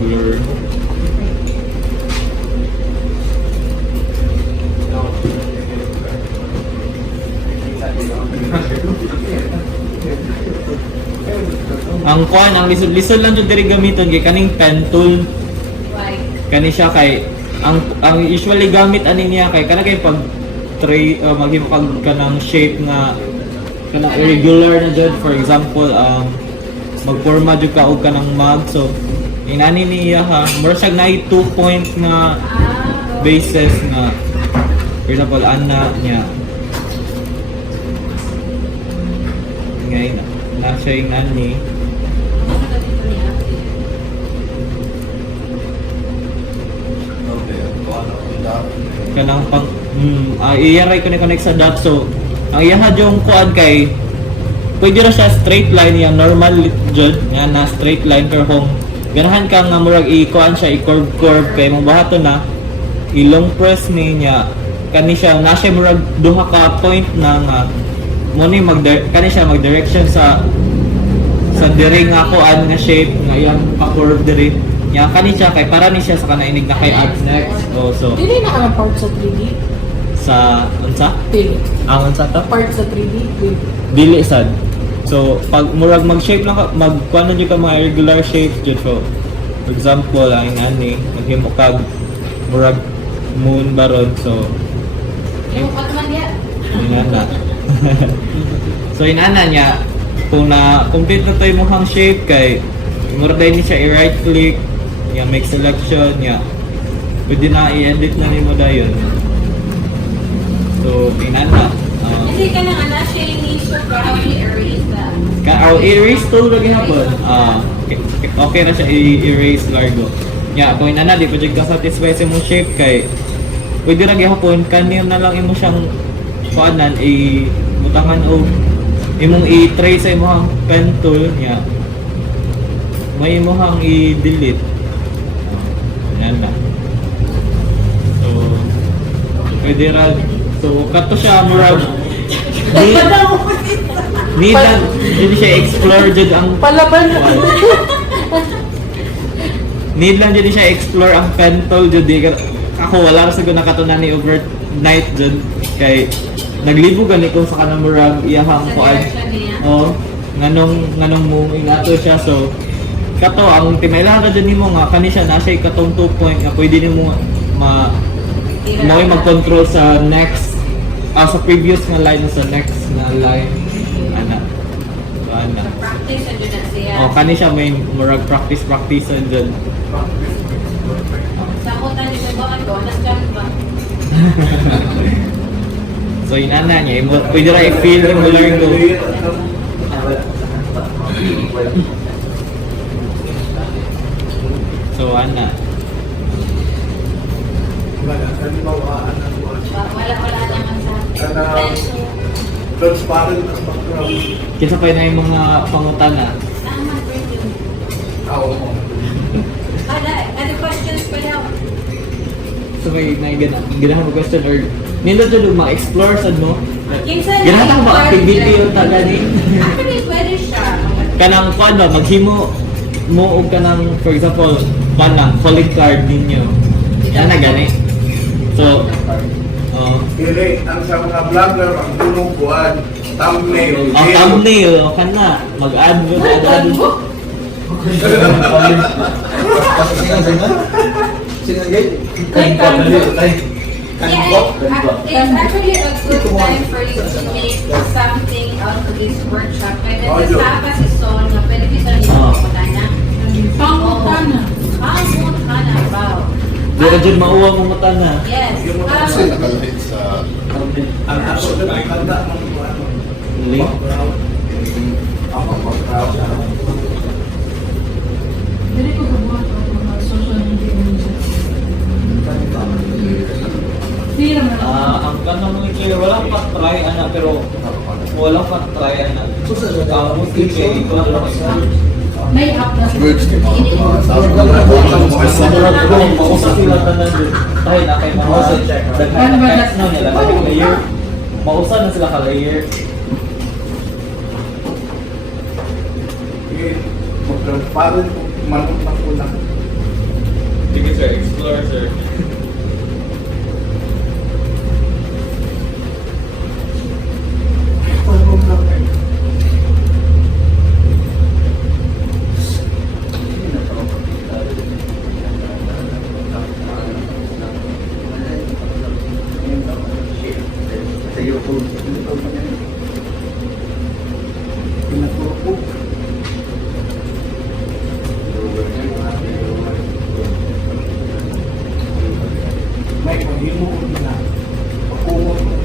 blur ang kuan ang lisod-lisod lang jud diri gamiton kay kaning pen tool Why? kani siya kay ang usually gamit ani niya kay kana kay pag tray maghimkag kanang shape nga kanang irregular na jud for example magporma jud ka og kanang mug so inani niya ha mura siya na 2 point nga bases nga for example ana niya ngayon na siya yung ani kanang pang iyaray ko ni connect sa dot so ang iyaha yung kuan kay pwede ra siya straight line yung normal jud nga na straight line pero kung ganahan ka nga murag i-kuan siya i-curve kay mong bahato na ilong press niya kani siya na siya murag duha ka point na nga mo ni kani siya mag-direction sa diri nga kuan nga shape nga iyang pa-curve diri nya kani siya kay para ni siya sa kanainig na kay add next so Hindi na ang part sa 3D. sa unsa Pili. ang unsa to Part sa 3D. Pili. dili sad so pag murag mag-shape lang ka magkuan jud ka mga regular shapes jud so for example ang ani naghimo kag murag moon baron so Yung patman niya. inana so inana niya kung na complete na tayo mukhang shape kay mura din siya i-right click niya make selection niya pwede na i-edit na nimo dayon so inana Kasi ka nang ana siya yung issue for how you erase that. i-erase tool lagi hapon okay na siya i-erase largo niya kung inana di pa jud ka satisfy sa imong shape kay pwede ra gyapon kanyo na lang imo siyang kuanan butangan o imong i-tray sa imong pen tool niya may imong i-delete yan na so pwede ra so kato siya murag need siya explore jud ang Palaban. need lang jud siya explore ang pen tool jud ako wala ra siguro nakatunan ni overnight jud kay naglibog gani ko sa kanang murag iyahang Sa kuan direction niya. nganong mo inato siya so kato ang tinailangan jud nimo nga kani siya na siya katong 2 point nga pwede nimo mo mag-control sa next sa previous nga line sa next nga line ana Practice and do na siya. kani siya may murag practice jud Sa kutan dito ba ka doon? Nascan ba? so inana niya pwede ra i-feel mo learn ko so ana Wala naman sa pencil. transparent ang background. kisa pa na yung mga pangutana Tama po yun. Oo. Other questions for now? so may ganahan mo question or nindot jud ma-explore sad mo Kinsan ganahan ba activity yung taga ni Actually, pwede siya. kanang kuan ba maghimo mo og kanang for example kuan lang calling card ninyo. Yan na gani. So Kini, ang sa mga vlogger, ang tulong kuhan, thumbnail. ang thumbnail kana mag-add mo Ano mo? Sinang gate? Like, Yeah, it's actually a good time for you to make something out of this workshop. Pwede Audio. sa si Son, na pwede kita nito magpatanya. Pangutana. Pangutana, wow. Di ka dyan mauwa mo mata na. Yes. Kasi nakalahit sa Ang ato na ang tanda ng kuhan. Link. Ako, background. Dili ko gabuhat ang mga social media images. Hindi naman ako. Ang kanang mga kaya walang pa-try ana pero walang pa-try ana. Mostly kaya ito lang isa. May app na words ni mga Mausa sila tanan dun. Dahil na kay mga Ano ba text na nila. Dahil layer. Mausa na sila ka-layer. Sige, magkaparin ko, manok na kulang. Sige sir, explore sir. May paghimo ko na. Pakungo ko.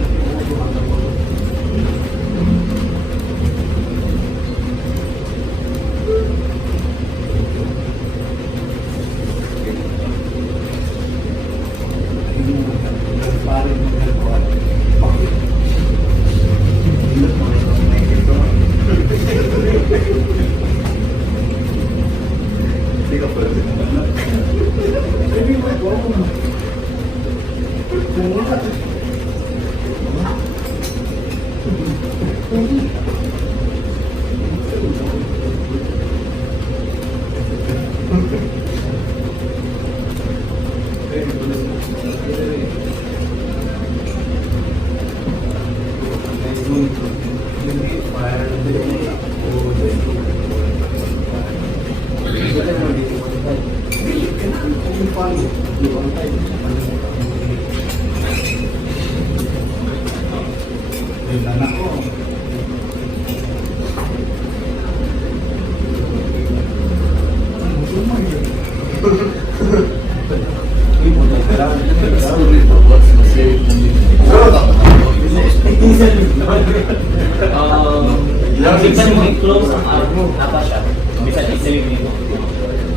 Bisan mo i-close ang album, nata siya. Bisan i-save nito.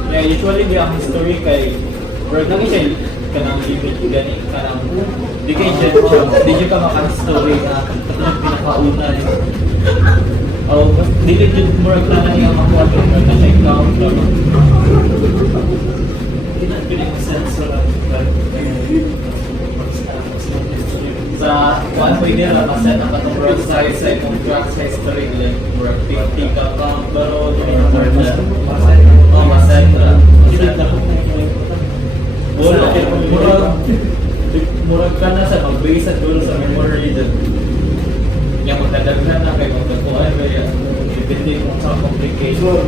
Yeah, usually di ang history kay work na siya kanang limit gani kanang di kay siya di ka maka-story na katulad pinakauna eh. Oh, di ka jud murag na niya makuha na siya count lang. Hindi na sensor sa one way nila, maset ang katong world size sa itong tracks history like work 50 ka pa, pero hindi na more na maset na murag ka na sa mag-base at dulo sa memory dun yung magdadaghan na kay magdagpuan kaya depende kung sa complication.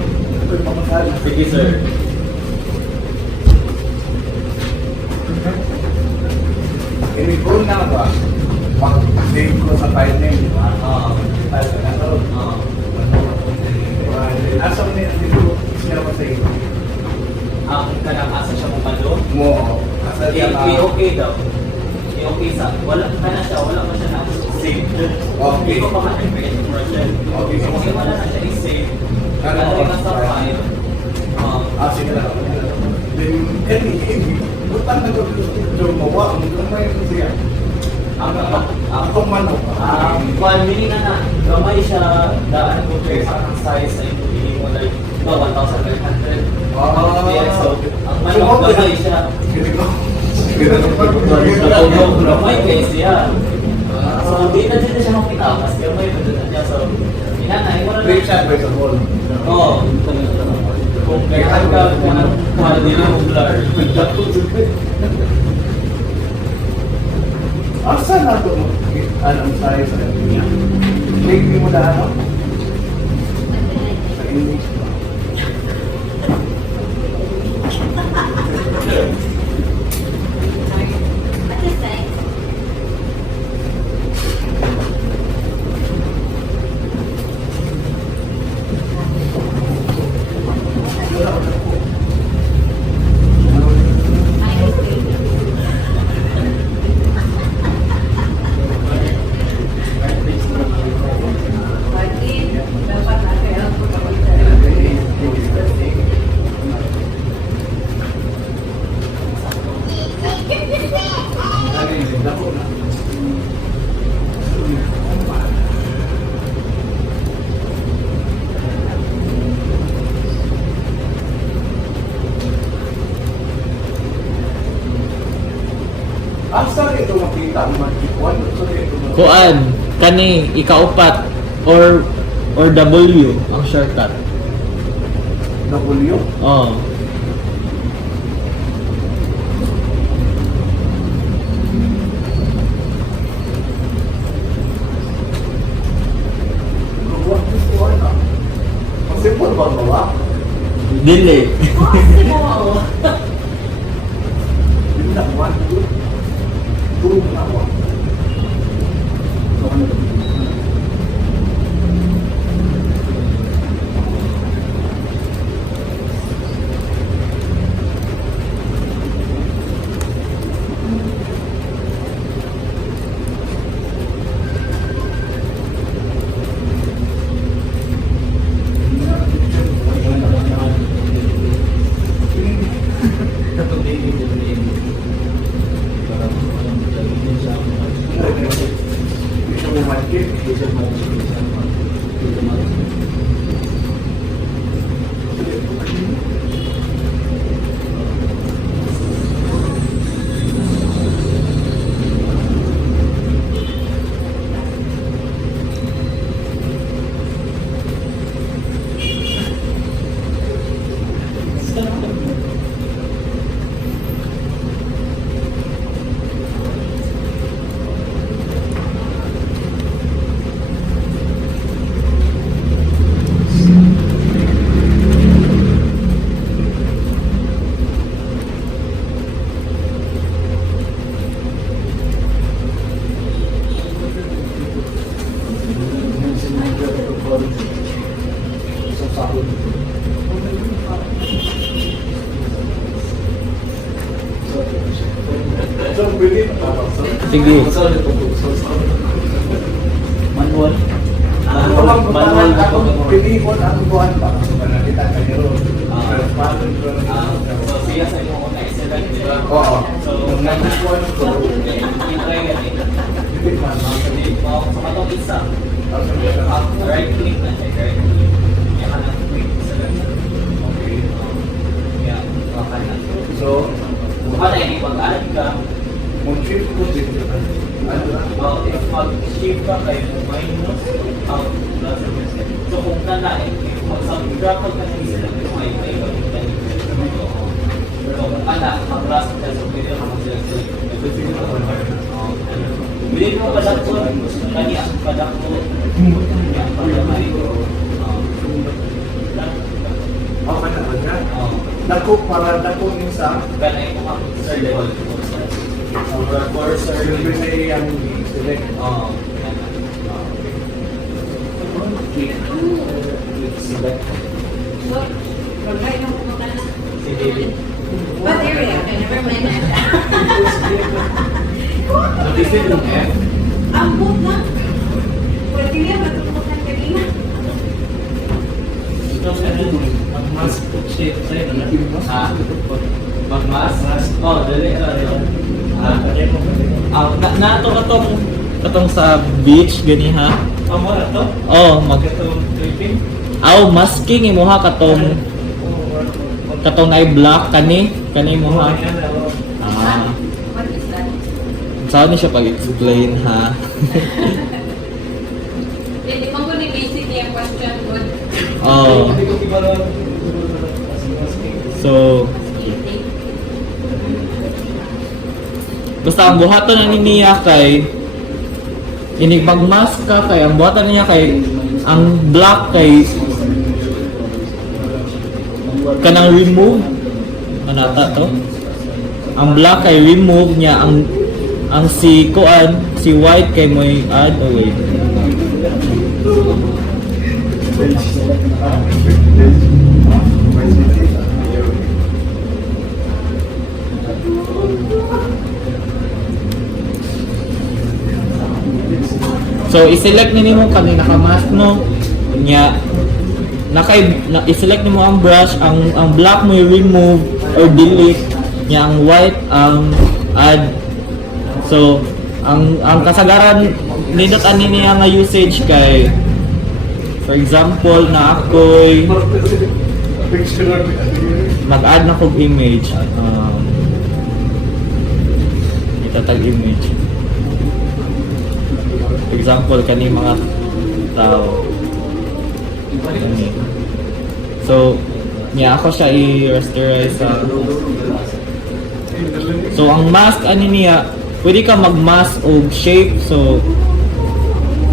Sige sir. Ini ko na ba? Pag-save ko sa file name, di ba? File ka na to. Asam niya dito, siya ma-save. Ang kanang asa siya mo palo? Mo, asa niya ka. Okay daw. Okay sa wala pa na siya, wala pa siya na save. Okay. Hindi ko pa ma-create project. Okay. Kasi wala na siya i-save. Ano Ano ba? yung nasa file? Sige lang. Then, butang na ko dito mawa, ang may siya. Ang Ako manok. meaning na gamay siya daan ko sa ang size sa ito mo like 1,500. So, ang manok gamay siya. Gamay kayo siya. So, di na siya makita kasi gamay na din niya. So, inanay, wala Great shot by the ball. Oo. Kung kailan ka, hindi na mo blur. Asa na ito mo? Anong size sa niya? Make mo na ano? Sa English ba? What is that? Asa ito makita ang mag-ikuan? Asa ito makita? Kuan, kani, ikaupat, or W, ang shortcut. W? Oo. Ang simple ba ba? Dili. Hindi na, 1, 2 na 1. Hindi siya bumalik. Sige. Manual. Manual Ako, pinipon ang buwan pa. Nakita ka niyo ron. So, siya sa imo una i-select, di ba? Oo. So, Nung nag-buwan ko, i-try yan eh. hindi man. Kasi, sa matong isa, Ako, right click na siya, right click. Kaya ka lang click, select. Okay. Yeah, baka na. So, Baka na, ipag-add ka. mag-shift ko dito. Ano na? If mag-shift ka kayo, minus, out, plus, so kung kanain, mag-subtract ka na i-select yung ay may pero kung kana, mag-plus ka, so pwede ka mag-select. Bilhin mo padak ko, kani ang padak ko, yan, palamay ko. Okay na ba dyan? Dako, para dako yung sa Kanay ko ako sa level. For sir, yung pinay ang select. Oo. Select. Si David. What area? Okay, never mind. Notice yung F. Ambot na. Pwede niya matutukan kanina. Mag-mask shape sa'yo. Mag-mask? Oo, dali. Nato katong sa beach gani ha. Amo na to? Oh, katong tripping. Masking imo ha katong ay black kani mo ha. What is that? Saan ni siya pag-explain ha? Hindi mo ko ni basic yung question ko. Oh. So, basta ang buhaton na niya kay inipag-mask ka kay ang buhaton niya kay ang black kay kanang remove anata to ang black kay remove niya ang si kuan si white kay may add away so i-select nimo kani naka-mask no nya i-select nimo ang brush ang black mo i-remove or delete nya ang white ang add so ang kasagaran nindot ani niya nga usage kay for example na ako'y mag-add na kog image itatag image for example kani mga tao kani. So niya ako siya i-rasterize sa so ang mask ani niya pwede ka mag-mask og shape so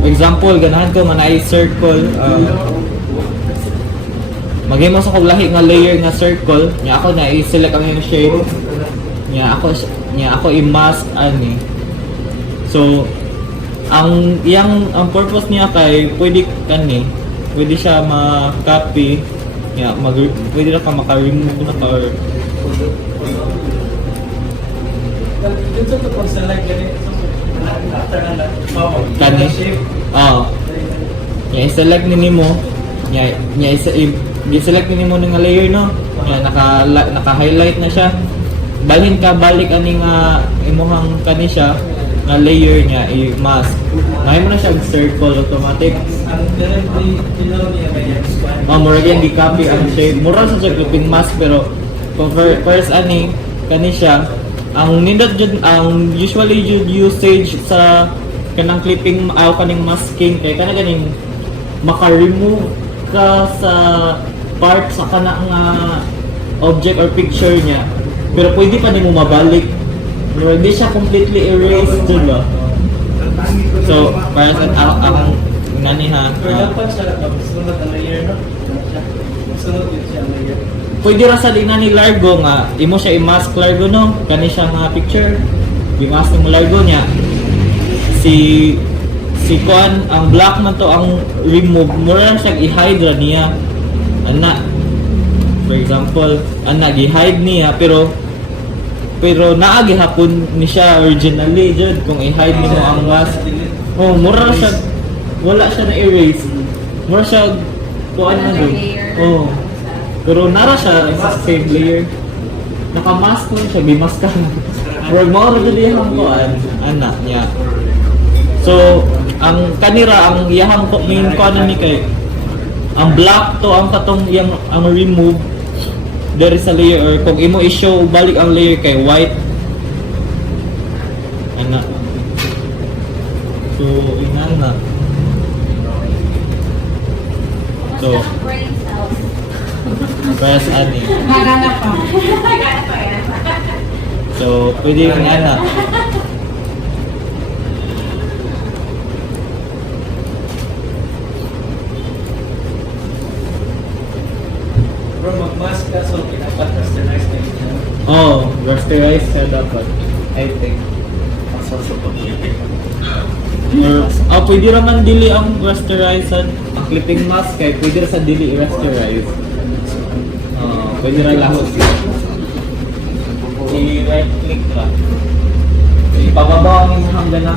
for example ganahan ko man ay circle maghimo sa kog lahi nga layer nga circle niya ako na i-select ang yung shape niya ako i-mask ani so ang purpose niya kay pwede siya ma-copy niya pwede na ka maka-remove na ka or Dito to pag select ganito. After na kani niya i-select nimo niya i-select nimo nga layer no niya naka-highlight na siya balhin ka balik ani nga imuhang kani siya nga layer niya i-mask mahimo na siya circle automatic mura gyud gi-copy ang shape mura sa clipping mask pero kung first ani kani siya ang nindot jud ang usually jud usage sa kanang clipping kaning masking kay kana ganing maka-remove ka sa part sa kana nga object or picture niya pero pwede pa nimo mabalik pero hindi siya completely erased jud ba so para sa akong nani ha dapat siya sunod ang layer no. Sunod yun siya ang layer. pwede ra sa di na ni largo nga imo siya i-mask largo no kani siya nga picture i-mask mo largo niya si kuan ang black man to ang remove mura lang siya i-hide ra niya ana for example ana gi-hide niya pero naa gihapon ni siya originally jud kung i-hide nimo ang mask mura siya wala siya na erase mura siya kuan na Another dun layer. pero nara siya sa same layer naka-mask lang siya gimask ka pero mao ra jud iyang kuan ana niya so ang kanira ang iyang main kuan ni kay ang black to ang katong iyang ang remove there is a layer or kung imo i-show balik ang layer kay white ana so inana so brain cells. press ani Nagana pa. so pwede yung ana Bro, mag-mask ka so dapat customize na yun. rasterize siya dapat I think or pwede raman dili ang rasterize ang clipping mask kay pwede ra sa dili i-rasterize pwede ra lahos i-right click ra ipababa ang hanggang